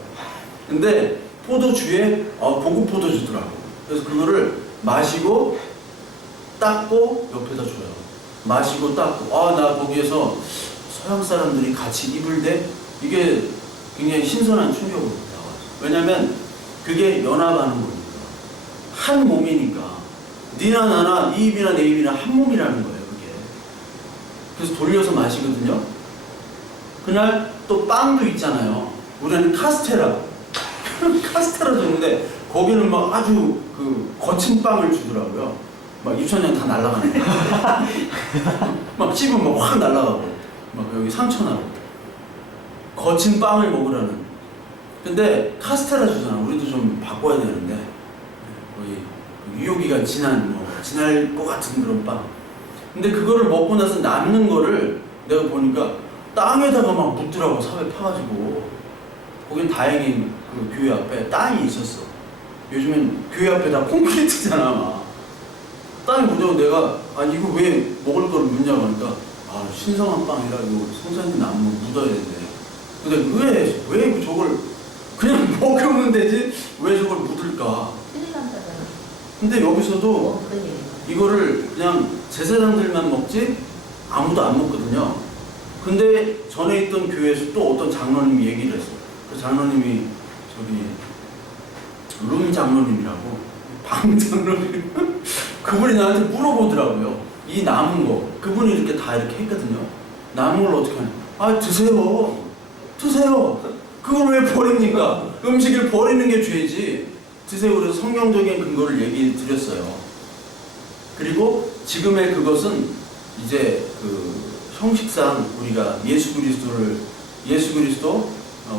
근데 포도주에 고급 포도주더라고. 그래서 그거를 마시고 닦고 옆에다 줘요. 마시고 닦고 나 거기에서 서양 사람들이 같이 입을 때 이게 굉장히 신선한 충격으로 나와요. 왜냐면 그게 연합하는 거니까. 한 몸이니까. 니나 나나 네 입이나 내 입이나 한 몸이라는 거예요. 그게. 그래서 돌려서 마시거든요. 그날 또 빵도 있잖아요. 우리는 카스테라 줬는데 거기는 막 아주 그 거친 빵을 주더라고요. 막 입천장 다 날아가는 거. 막 씹으면 막 확 날아가고, 막 여기 상처 나고. 거친 빵을 먹으라는. 근데 카스테라 주잖아. 우리도 좀 바꿔야 되는데 거의 유효기간 지날 것 같은 그런 빵. 근데 그거를 먹고 나서 남는 거를 내가 보니까 땅에다가 막 묻더라고. 삽에 파가지고. 거긴 다행히 그 교회 앞에 땅이 있었어. 요즘엔 교회 앞에 다 콘크리트잖아. 막. 땅에 묻어서 내가 이거 왜 먹을 거를 묻냐고 하니까 신성한 빵이라 이거 성사님 남으면 묻어야 된대. 근데 왜 저걸 그냥 먹으면 되지 왜 저걸 묻을까? 큰일 난다잖아. 근데 여기서도 큰일. 이거를 그냥 제사장들만 먹지 아무도 안 먹거든요. 근데 전에 있던 교회에서 또 어떤 장로님이 얘기를 했어. 그 장로님이 룸 장로님이라고 방 장로님 그분이 나한테 물어보더라고요. 이 남은 거 그분이 이렇게 다 이렇게 했거든요. 남은 걸 어떻게 하냐? 드세요. 그걸 왜 버립니까? 음식을 버리는 게 죄지. 드세요. 그래서 성경적인 근거를 얘기 드렸어요. 그리고 지금의 그것은 이제 그 형식상 우리가 예수 그리스도,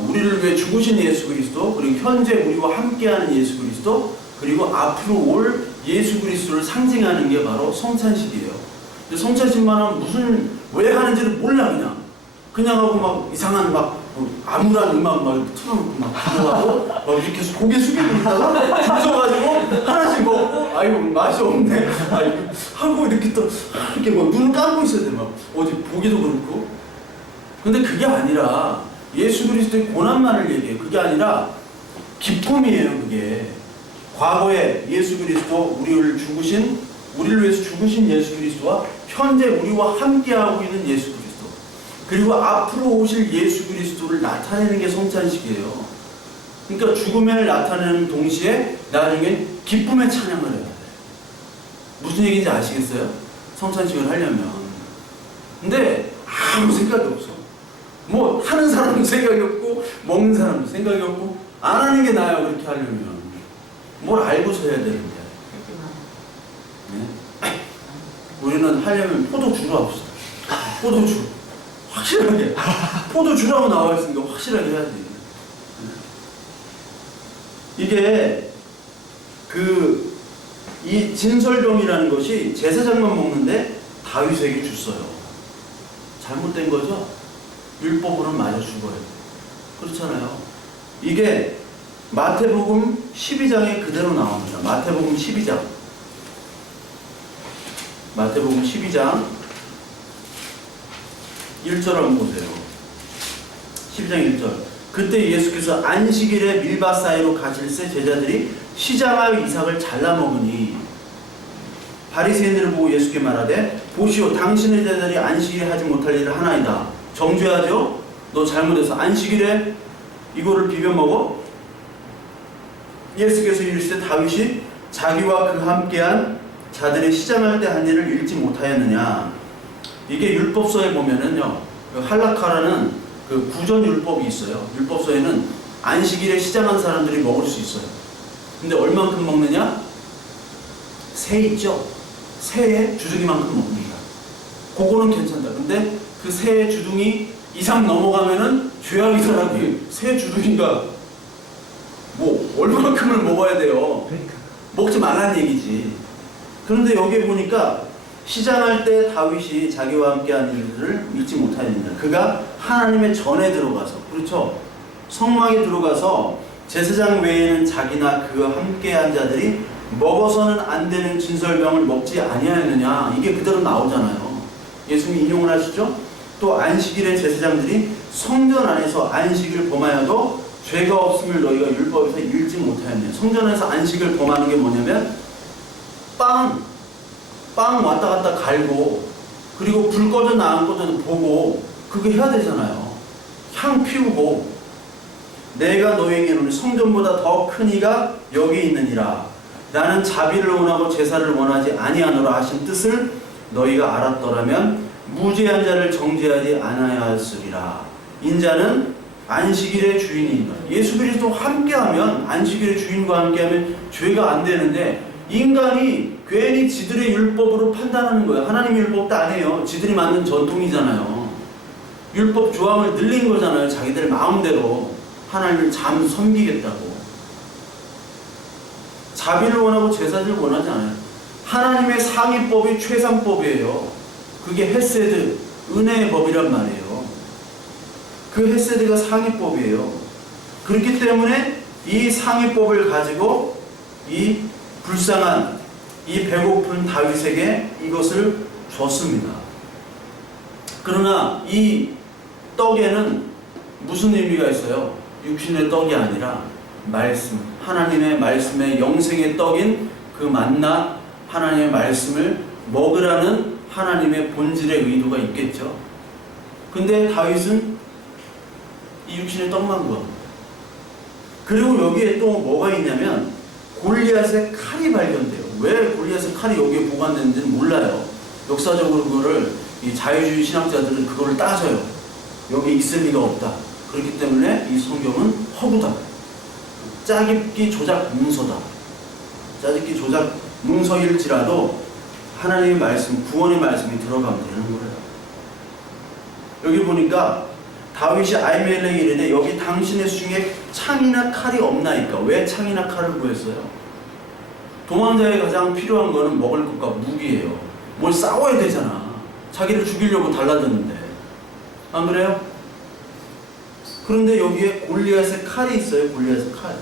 우리를 위해 죽으신 예수 그리스도, 그리고 현재 우리와 함께하는 예수 그리스도, 그리고 앞으로 올 예수 그리스도를 상징하는 게 바로 성찬식이에요. 근데 성찬식만 하면 왜 하는지를 몰라 그냥 하고 막 이상한 막 암울한 음악 막 틀어놓고 막 기도하고 막 이렇게 고개 숙이고 있다가 줄 서가지고 하나씩 먹고 이거 맛이 없네 하고 이렇게 또 이렇게 막 눈을 감고 있어야 돼. 막 어디 보기도 그렇고. 근데 그게 아니라 예수 그리스도의 고난만을 얘기해요. 그게 아니라 기쁨이에요. 그게 과거에 예수 그리스도 우리를 위해서 죽으신 예수 그리스도와 현재 우리와 함께하고 있는 예수 그리스도, 그리고 앞으로 오실 예수 그리스도를 나타내는 게 성찬식이에요. 그러니까 죽음을 나타내는 동시에 나중엔 기쁨의 찬양을 해야 돼. 무슨 얘기인지 아시겠어요? 성찬식을 하려면. 근데 아무 생각이 없어. 뭐 하는 사람도 생각이 없고 먹는 사람도 생각이 없고 안 하는 게 나아요. 그렇게 하려면 뭘 알고서 해야 되는데. 네? 우리는 하려면 포도주로 합시다. 포도주 확실하게 포도주라고 나와 있으니까 확실하게 해야 돼. 이게 이 진설병이라는 것이 제사장만 먹는데 다윗에게 줬어요. 잘못된 거죠? 율법으로는 맞아 죽어요. 그렇잖아요. 이게 마태복음 12장에 그대로 나옵니다. 마태복음 12장 1절 한번 보세요. 12장 1절. 그때 예수께서 안식일에 밀밭 사이로 가실새 제자들이 시장하여 이삭을 잘라 먹으니 바리새인들을 보고 예수께 말하되 보시오 당신의 제자들이 안식일에 하지 못할 일을 하나이다. 정죄하죠? 너 잘못해서 안식일에 이거를 비벼 먹어? 예수께서 이르시되 다윗이 자기와 그 함께한 자들의 시장할 때 한 일을 읽지 못하였느냐. 이게 율법서에 보면은요, 그 할라카라는 그 구전 율법이 있어요. 율법서에는 안식일에 시장한 사람들이 먹을 수 있어요. 근데 얼만큼 먹느냐? 새 있죠? 새의 주둥이만큼 먹습니다. 그거는 괜찮다. 근데 그 새의 주둥이 이상 넘어가면은 죄악이더라고요. 새 주둥이가 뭐 얼마만큼을 먹어야 돼요. 먹지 말라는 얘기지. 그런데 여기 보니까 시장할 때 다윗이 자기와 함께한 일들을 잊지 못하였느냐. 그가 하나님의 전에 들어가서, 그렇죠? 성막에 들어가서 제사장 외에는 자기나 그와 함께한 자들이 먹어서는 안 되는 진설병을 먹지 아니하였느냐. 이게 그대로 나오잖아요. 예수님이 인용을 하시죠. 또 안식일에 제사장들이 성전 안에서 안식을 범하여도 죄가 없음을 너희가 율법에서 읽지 못하였느냐. 성전에서 안식을 범하는 게 뭐냐면 빵 왔다 갔다 갈고, 그리고 불 꺼졌나 안 꺼졌나 보고, 그게 해야 되잖아요. 향 피우고. 내가 너에게 이르노니 성전보다 더 큰 이가 여기 있느니라. 나는 자비를 원하고 제사를 원하지 아니하노라 하신 뜻을 너희가 알았더라면 무죄한 자를 정죄하지 않아야 하였으리라. 인자는 안식일의 주인이니라. 예수 그리스도 함께하면, 안식일의 주인과 함께하면 죄가 안 되는데, 인간이 괜히 지들의 율법으로 판단하는 거예요. 하나님의 율법도 아니에요. 지들이 만든 전통이잖아요. 율법 조항을 늘린 거잖아요. 자기들 마음대로 하나님을 섬기겠다고. 자비를 원하고 제사를 원하지 않아요. 하나님의 상위법이 최상법이에요. 그게 헤세드, 은혜의 법이란 말이에요. 그 헤세드가 상위법이에요. 그렇기 때문에 이 상위법을 가지고 이 불쌍한, 이 배고픈 다윗에게 이것을 줬습니다. 그러나 이 떡에는 무슨 의미가 있어요? 육신의 떡이 아니라 말씀, 하나님의 말씀의 영생의 떡인 그 만나, 하나님의 말씀을 먹으라는 하나님의 본질의 의도가 있겠죠. 근데 다윗은 이 육신의 떡만 구합니다. 그리고 여기에 또 뭐가 있냐면 골리앗의 칼이 발견돼요. 왜 골리앗의 칼이 여기에 보관됐는지는 몰라요. 역사적으로 그거를 이 자유주의 신학자들은 그거를 따져요. 여기 있을 리가 없다. 그렇기 때문에 이 성경은 허구다. 짜깁기 조작 문서다. 짜깁기 조작 문서일지라도 하나님의 말씀, 구원의 말씀이 들어가면 되는 거예요. 여기 보니까 다윗이 아히멜렉에게 이르되 여기 당신의 수중에 창이나 칼이 없나이까? 왜 창이나 칼을 구했어요? 도망자에 가장 필요한 거는 먹을 것과 무기예요. 뭘 싸워야 되잖아. 자기를 죽이려고 달라졌는데. 안 그래요? 그런데 여기에 골리앗의 칼이 있어요. 골리앗의 칼.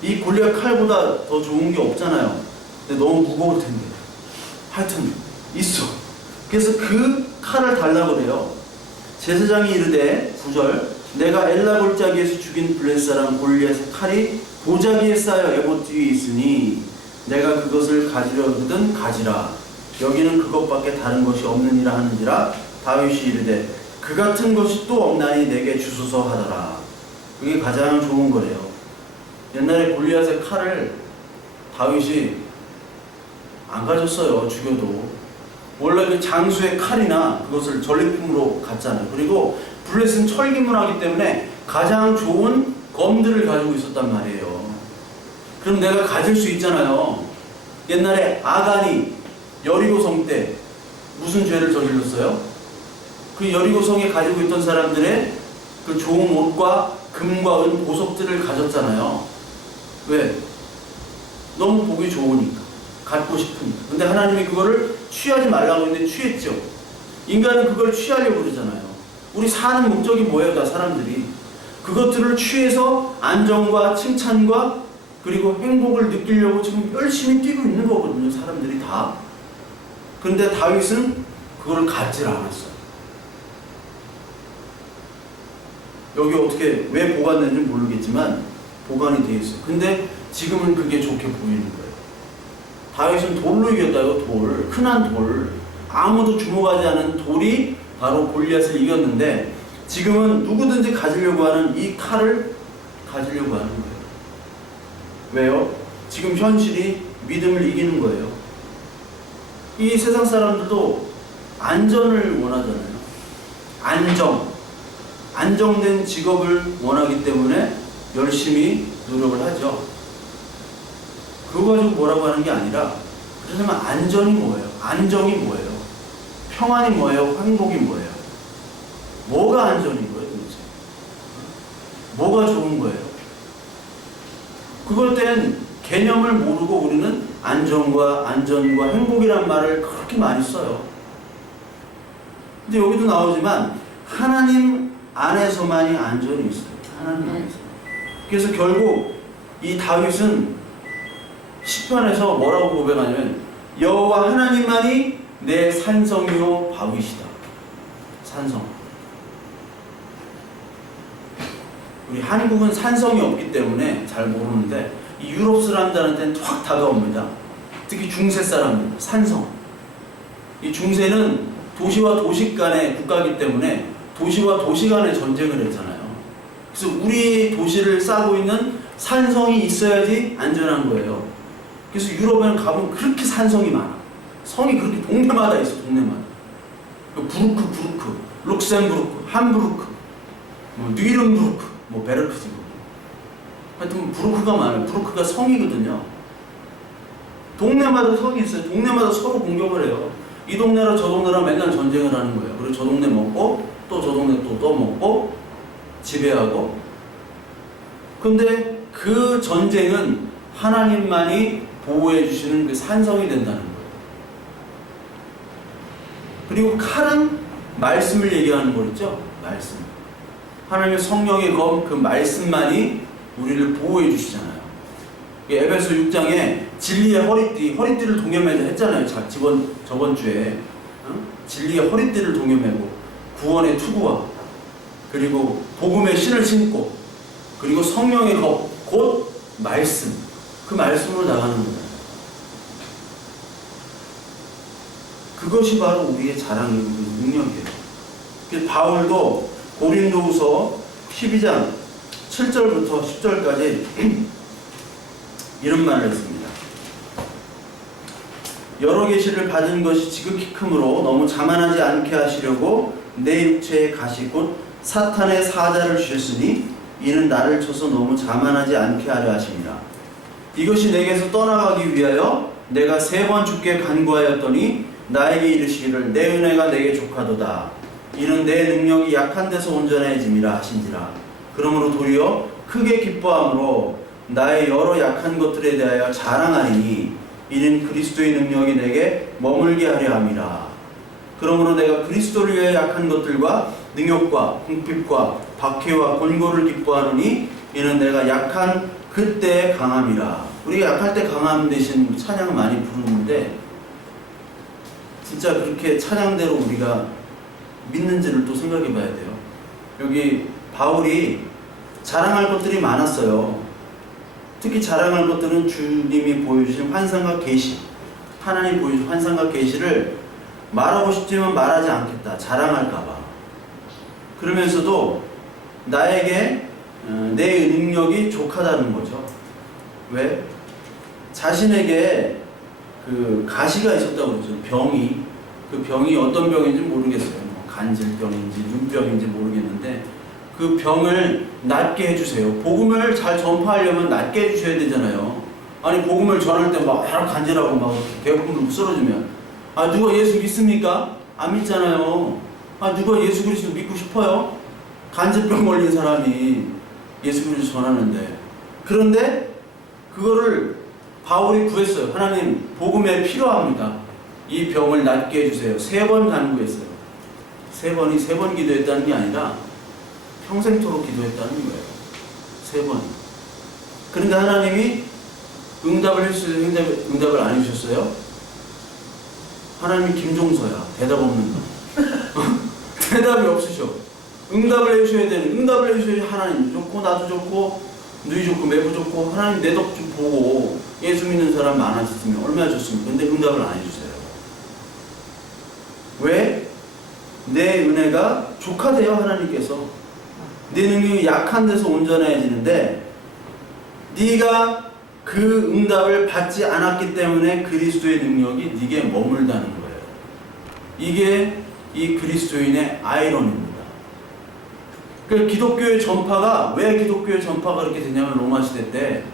이 골리앗 칼보다 더 좋은 게 없잖아요. 근데 너무 무거울 텐데. 하여튼 있어. 그래서 그 칼을 달라고 그래요. 제사장이 이르되 9절 내가 엘라 골짜기에서 죽인 블레셋 사람 골리앗의 칼이 보자기에 쌓여 에봇 뒤에 있으니 내가 그것을 가지려거든 가지라. 여기는 그것밖에 다른 것이 없느니라 하는지라. 다윗이 이르되 그 같은 것이 또 없나니 내게 주소서 하더라. 그게 가장 좋은 거래요. 옛날에 골리앗의 칼을 다윗이 안 가졌어요. 죽여도. 원래 그 장수의 칼이나 그것을 전리품으로 갔잖아요. 그리고 블레셋은 철기문화이기 때문에 가장 좋은 검들을 가지고 있었단 말이에요. 그럼 내가 가질 수 있잖아요. 옛날에 아간이 여리고성 때 무슨 죄를 저질렀어요? 그 여리고성에 가지고 있던 사람들의 그 좋은 옷과 금과 은, 보석들을 가졌잖아요. 왜? 너무 보기 좋으니까. 갖고 싶으니까. 근데 하나님이 그거를 취하지 말라고 했는데 취했죠. 인간은 그걸 취하려고 그러잖아요. 우리 사는 목적이 뭐예요? 다 사람들이. 그것들을 취해서 안정과 칭찬과 그리고 행복을 느끼려고 지금 열심히 뛰고 있는 거거든요. 사람들이 다. 그런데 다윗은 그거를 갖질 않았어요. 여기 어떻게 왜 보관됐는지 모르겠지만 보관이 되어 있어요. 근데 지금은 그게 좋게 보이는 거예요. 다윗은 돌로 이겼다요. 돌. 흔한 돌. 아무도 주목하지 않은 돌이 바로 골리앗을 이겼는데 지금은 누구든지 가지려고 하는 이 칼을 가지려고 하는 거예요. 왜요? 지금 현실이 믿음을 이기는 거예요. 이 세상 사람들도 안전을 원하잖아요. 안정된 직업을 원하기 때문에 열심히 노력을 하죠. 그거 가지고 뭐라고 하는 게 아니라 그러면 안전이 뭐예요? 안정이 뭐예요? 평안이 뭐예요? 행복이 뭐예요? 뭐가 안전인 거예요 도대체? 뭐가 좋은 거예요? 그걸 땐 개념을 모르고 우리는 안전과 행복이란 말을 그렇게 많이 써요. 근데 여기도 나오지만 하나님 안에서만이 안전이 있어요. 하나님 안에서. 그래서 결국 이 다윗은 시편에서 뭐라고 고백하냐면 여호와 하나님만이 내 산성이요 바위시다. 산성. 우리 한국은 산성이 없기 때문에 잘 모르는데 이 유럽 사람들한테는 확 다가옵니다. 특히 중세 사람들, 산성. 이 중세는 도시와 도시 간의 국가이기 때문에 도시와 도시 간의 전쟁을 했잖아요. 그래서 우리 도시를 싸고 있는 산성이 있어야지 안전한 거예요. 그래서 유럽에는 가보면 그렇게 산성이 많아. 성이 그렇게 동네마다 있어, 동네마다. 부르크, 룩셈부르크, 함부르크, 뉘른부르크, 뭐 베르크지 뭐. 하여튼 부르크가 많아요. 부르크가 성이거든요. 동네마다 성이 있어요. 동네마다 서로 공격을 해요. 이 동네랑 저 동네랑 맨날 전쟁을 하는 거예요. 그리고 저 동네 먹고 또 저 동네 또 먹고 지배하고. 근데 그 전쟁은 하나님만이 보호해 주시는 그 산성이 된다는 거예요. 그리고 칼은 말씀을 얘기하는 거겠죠. 말씀. 하나님의 성령의 검, 그 말씀만이 우리를 보호해 주시잖아요. 에베소 6장에 진리의 허리띠를 동여매자 했잖아요. 저번 주에. 진리의 허리띠를 동여매고 구원의 투구와 그리고 복음의 신을 신고 그리고 성령의 검, 곧 말씀. 그 말씀으로 나가는 거예요. 그것이 바로 우리의 자랑이고 능력이에요. 그래서 바울도 고린도후서 12장 7절부터 10절까지 이런 말을 했습니다. 여러 계시를 받은 것이 지극히 크므로 너무 자만하지 않게 하시려고 내 육체에 가시 곧 사탄의 사자를 주셨으니 이는 나를 쳐서 너무 자만하지 않게 하려 하심이라. 이것이 내게서 떠나가기 위하여 내가 3번 주께 간구하였더니 나에게 이르시기를 내 은혜가 내게 족하도다. 이는 내 능력이 약한 데서 온전해짐이라 하신지라. 그러므로 도리어 크게 기뻐함으로 나의 여러 약한 것들에 대하여 자랑하리니 이는 그리스도의 능력이 내게 머물게 하려 함이라. 그러므로 내가 그리스도를 위해 약한 것들과 능욕과 궁핍과 박해와 곤고를 기뻐하노니 이는 내가 약한 그때의 강함이라. 우리가 약할 때 강함 대신 찬양 많이 부르는데 진짜 그렇게 찬양대로 우리가 믿는지를 또 생각해 봐야 돼요. 여기 바울이 자랑할 것들이 많았어요. 특히 자랑할 것들은 주님이 보여주신 환상과 계시, 하나님 보여주신 환상과 계시를 말하고 싶지만 말하지 않겠다. 자랑할까봐. 그러면서도 나에게 내 능력이 족하다는 거죠. 왜? 자신에게 그 가시가 있었다고 그러죠. 병이. 그 병이 어떤 병인지 모르겠어요. 뭐 간질병인지 눈병인지 모르겠는데 그 병을 낫게 해주세요. 복음을 잘 전파하려면 낫게 해주셔야 되잖아요. 아니 복음을 전할 때 막 간질하고 막 배고픔으로 쓰러지면 아 누가 예수 믿습니까? 안 믿잖아요. 아 누가 예수 그리스도 믿고 싶어요? 간질병 걸린 사람이 예수 그리스도 전하는데. 그런데 그거를 바울이 구했어요. 하나님 복음에 필요합니다. 이 병을 낫게 해주세요. 3번 간구했어요. 3번이 3번 기도했다는 게 아니라 평생토록 기도했다는 거예요. 3번. 그런데 하나님이 응답을 해주셔서 응답을 안 해주셨어요? 하나님이 김종서야. 대답 없는 거. 대답이 없으셔. 응답을 해주셔야 되는, 응답을 해주셔야 하나님 좋고 나도 좋고 누이 좋고 매부 좋고 하나님 내 덕 좀 보고 예수 믿는 사람 많아졌으면 얼마나 좋습니까? 근데 응답을 안 해주세요. 왜? 내 은혜가 족하대요. 하나님께서 내 능력이 약한 데서 온전해지는데 네가 그 응답을 받지 않았기 때문에 그리스도의 능력이 네게 머물다는 거예요. 이게 이 그리스도인의 아이러니입니다. 그 기독교의 전파가 왜 기독교의 전파가 그렇게 되냐면 로마 시대 때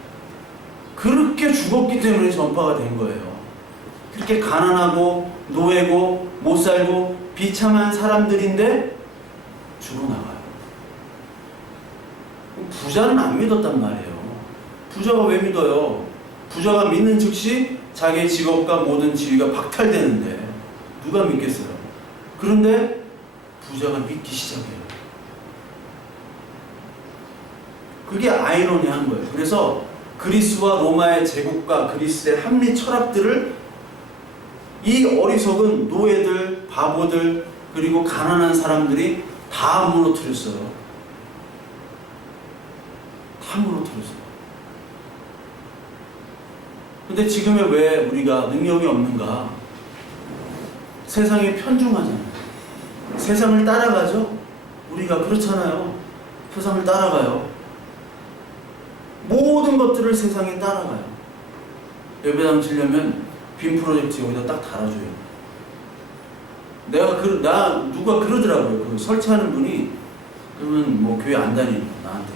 그렇게 죽었기 때문에 전파가 된 거예요. 그렇게 가난하고 노예고 못 살고 비참한 사람들인데 죽어나가요. 부자는 안 믿었단 말이에요. 부자가 왜 믿어요? 부자가 믿는 즉시 자기의 직업과 모든 지위가 박탈되는데 누가 믿겠어요? 그런데 부자가 믿기 시작해요. 그게 아이러니한 거예요. 그래서 그리스와 로마의 제국과 그리스의 합리 철학들을 이 어리석은 노예들, 바보들, 그리고 가난한 사람들이 다 무너뜨렸어요. 다 무너뜨렸어요. 근데 지금에 왜 우리가 능력이 없는가? 세상에 편중하잖아요. 세상을 따라가죠? 우리가 그렇잖아요. 세상을 따라가요. 모든 것들을 세상에 따라가요. 예배당 치려면 빔 프로젝트 여기다 딱 달아줘요. 누가 그러더라고요. 그 설치하는 분이 그러면 뭐 교회 안 다니고 나한테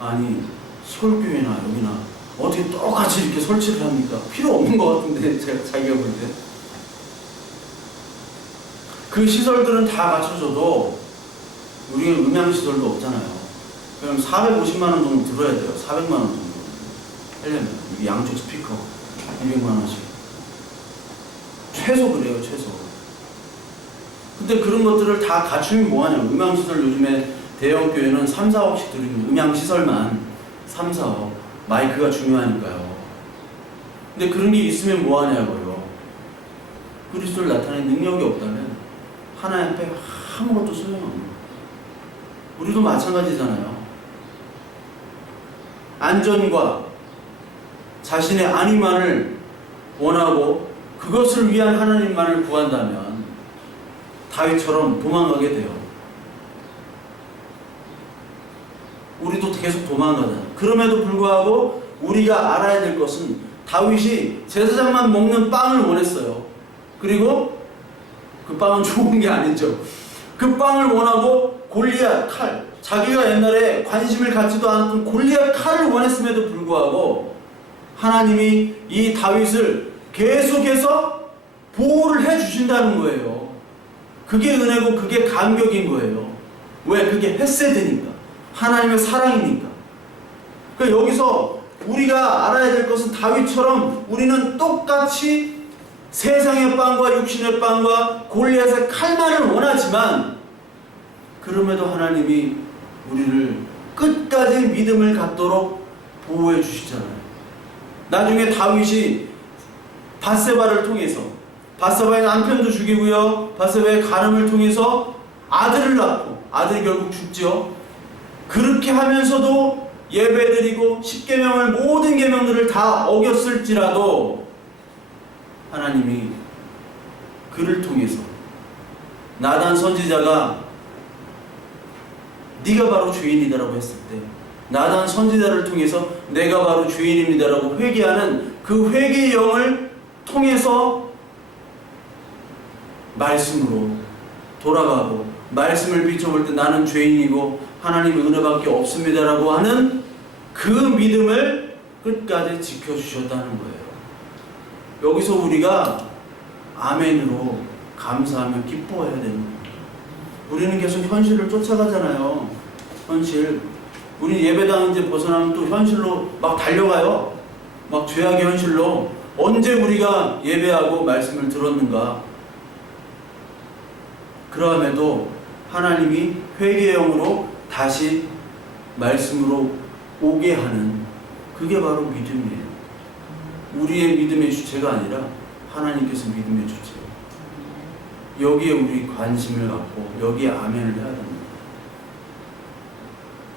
아니 서울교회나 여기나 어떻게 똑같이 이렇게 설치를 합니까? 필요 없는 것 같은데 자기가 볼 때. 그 시설들은 다 갖춰져도 우리는 음향시설도 없잖아요. 그럼 450만 원 정도 들어야 돼요. 400만 원 정도 하려면 이게 양쪽 스피커 200만 원씩 최소 그래요. 최소. 근데 그런 것들을 다 갖추면 뭐하냐. 음향시설 요즘에 대형 교회는 3, 4억씩 들이는 음향시설만 3, 4억. 마이크가 중요하니까요. 근데 그런 게 있으면 뭐하냐고요. 그리스도를 나타내는 능력이 없다면 하나님 앞에 아무것도 소용없는. 우리도 마찬가지잖아요. 안전과 자신의 안위만을 원하고 그것을 위한 하나님만을 구한다면 다윗처럼 도망가게 돼요. 우리도 계속 도망가잖아요. 그럼에도 불구하고 우리가 알아야 될 것은 다윗이 제사장만 먹는 빵을 원했어요. 그리고 그 빵은 좋은 게 아니죠. 그 빵을 원하고 골리앗 칼, 자기가 옛날에 관심을 갖지도 않았던 골리앗 칼을 원했음에도 불구하고 하나님이 이 다윗을 계속해서 보호를 해주신다는 거예요. 그게 은혜고 그게 감격인 거예요. 왜? 그게 헤세드니까. 하나님의 사랑이니까. 그러니까 여기서 우리가 알아야 될 것은 다윗처럼 우리는 똑같이 세상의 빵과 육신의 빵과 골리앗의 칼만을 원하지만 그럼에도 하나님이 우리를 끝까지 믿음을 갖도록 보호해 주시잖아요. 나중에 다윗이 밧세바를 통해서 밧세바의 남편도 죽이고요. 밧세바의 간음을 통해서 아들을 낳고 아들이 결국 죽죠. 그렇게 하면서도 예배드리고 십계명을 모든 계명들을 다 어겼을지라도 하나님이 그를 통해서 나단 선지자가 네가 바로 죄인이다라고 했을 때 나단 선지자를 통해서 내가 바로 죄인입니다라고 회개하는 그 회개의 영을 통해서 말씀으로 돌아가고 말씀을 비춰볼 때 나는 죄인이고 하나님의 은혜밖에 없습니다라고 하는 그 믿음을 끝까지 지켜주셨다는 거예요. 여기서 우리가 아멘으로 감사하며 기뻐해야 되는 거예요. 우리는 계속 현실을 쫓아가잖아요. 현실. 우리 예배당 이제 벗어나면 또 현실로 막 달려가요. 막 죄악의 현실로. 언제 우리가 예배하고 말씀을 들었는가? 그러함에도 하나님이 회개의 영으로 다시 말씀으로 오게 하는 그게 바로 믿음이에요. 우리의 믿음의 주체가 아니라 하나님께서 믿음의 주체예요. 여기에 우리 관심을 갖고 여기에 아멘을 해야 됩니다.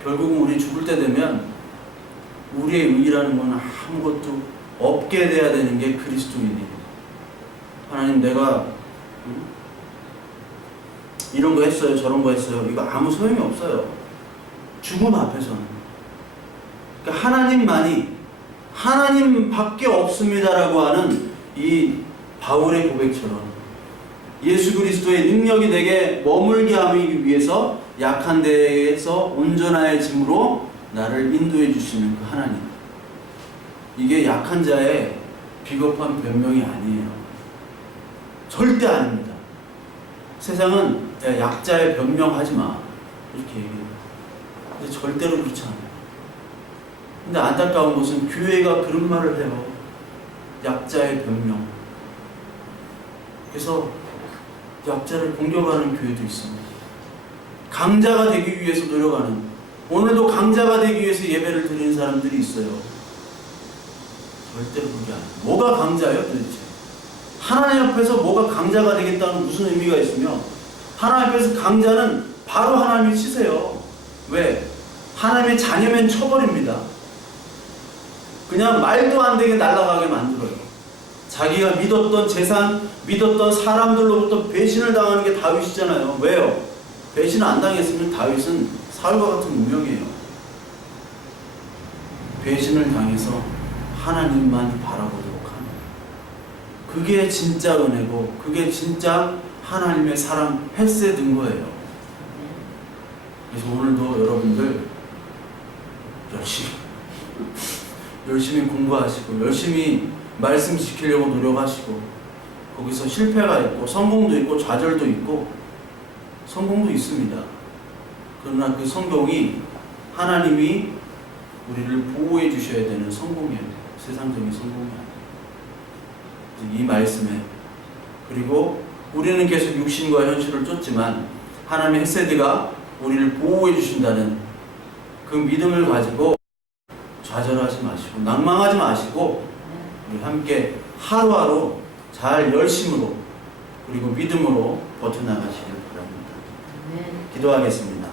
결국은 우리 죽을 때 되면 우리의 의라는 건 아무것도 없게 돼야 되는 게 그리스도인이에요. 하나님 내가 이런 거 했어요 저런 거 했어요 이거 아무 소용이 없어요. 죽음 앞에서는. 그러니까 하나님만이 하나님밖에 없습니다라고 하는 이 바울의 고백처럼 예수 그리스도의 능력이 내게 머물게 하기 위해서 약한 데에서 온전해짐으로 나를 인도해 주시는 그 하나님. 이게 약한 자의 비겁한 변명이 아니에요. 절대 아닙니다. 세상은 야, 약자의 변명하지 마 이렇게 얘기해요. 근데 절대로 그렇지 않아요. 근데 안타까운 것은 교회가 그런 말을 해요. 약자의 변명. 그래서 약자를 공격하는 교회도 있습니다. 강자가 되기 위해서 노력하는, 오늘도 강자가 되기 위해서 예배를 드리는 사람들이 있어요. 절대로 그게 아니에요. 뭐가 강자예요 도대체? 하나님 앞에서 뭐가 강자가 되겠다는 무슨 의미가 있으며, 하나님 앞에서 강자는 바로 하나님이 치세요. 왜? 하나님의 자녀면 쳐버립니다. 그냥 말도 안 되게 날아가게 만들어요. 자기가 믿었던 재산, 믿었던 사람들로부터 배신을 당하는 게 다윗이잖아요. 왜요? 배신을 안 당했으면 다윗은 사울과 같은 운명이에요. 배신을 당해서 하나님만 바라보도록 하는, 그게 진짜 은혜고 그게 진짜 하나님의 사랑 헤세드인 거예요. 그래서 오늘도 여러분들 열심히 공부하시고 열심히 말씀 지키려고 노력하시고 거기서 실패가 있고 성공도 있고 좌절도 있고 성공도 있습니다. 그러나 그 성공이 하나님이 우리를 보호해 주셔야 되는 성공이어야 돼요. 세상적인 성공이 아니에요. 이 말씀에 그리고 우리는 계속 육신과 현실을 쫓지만 하나님의 헤세드가 우리를 보호해 주신다는 그 믿음을 가지고 좌절하지 마시고 낭망하지 마시고 우리 함께 하루하루 잘 열심으로 그리고 믿음으로 버텨나가시길 바랍니다. 기도하겠습니다.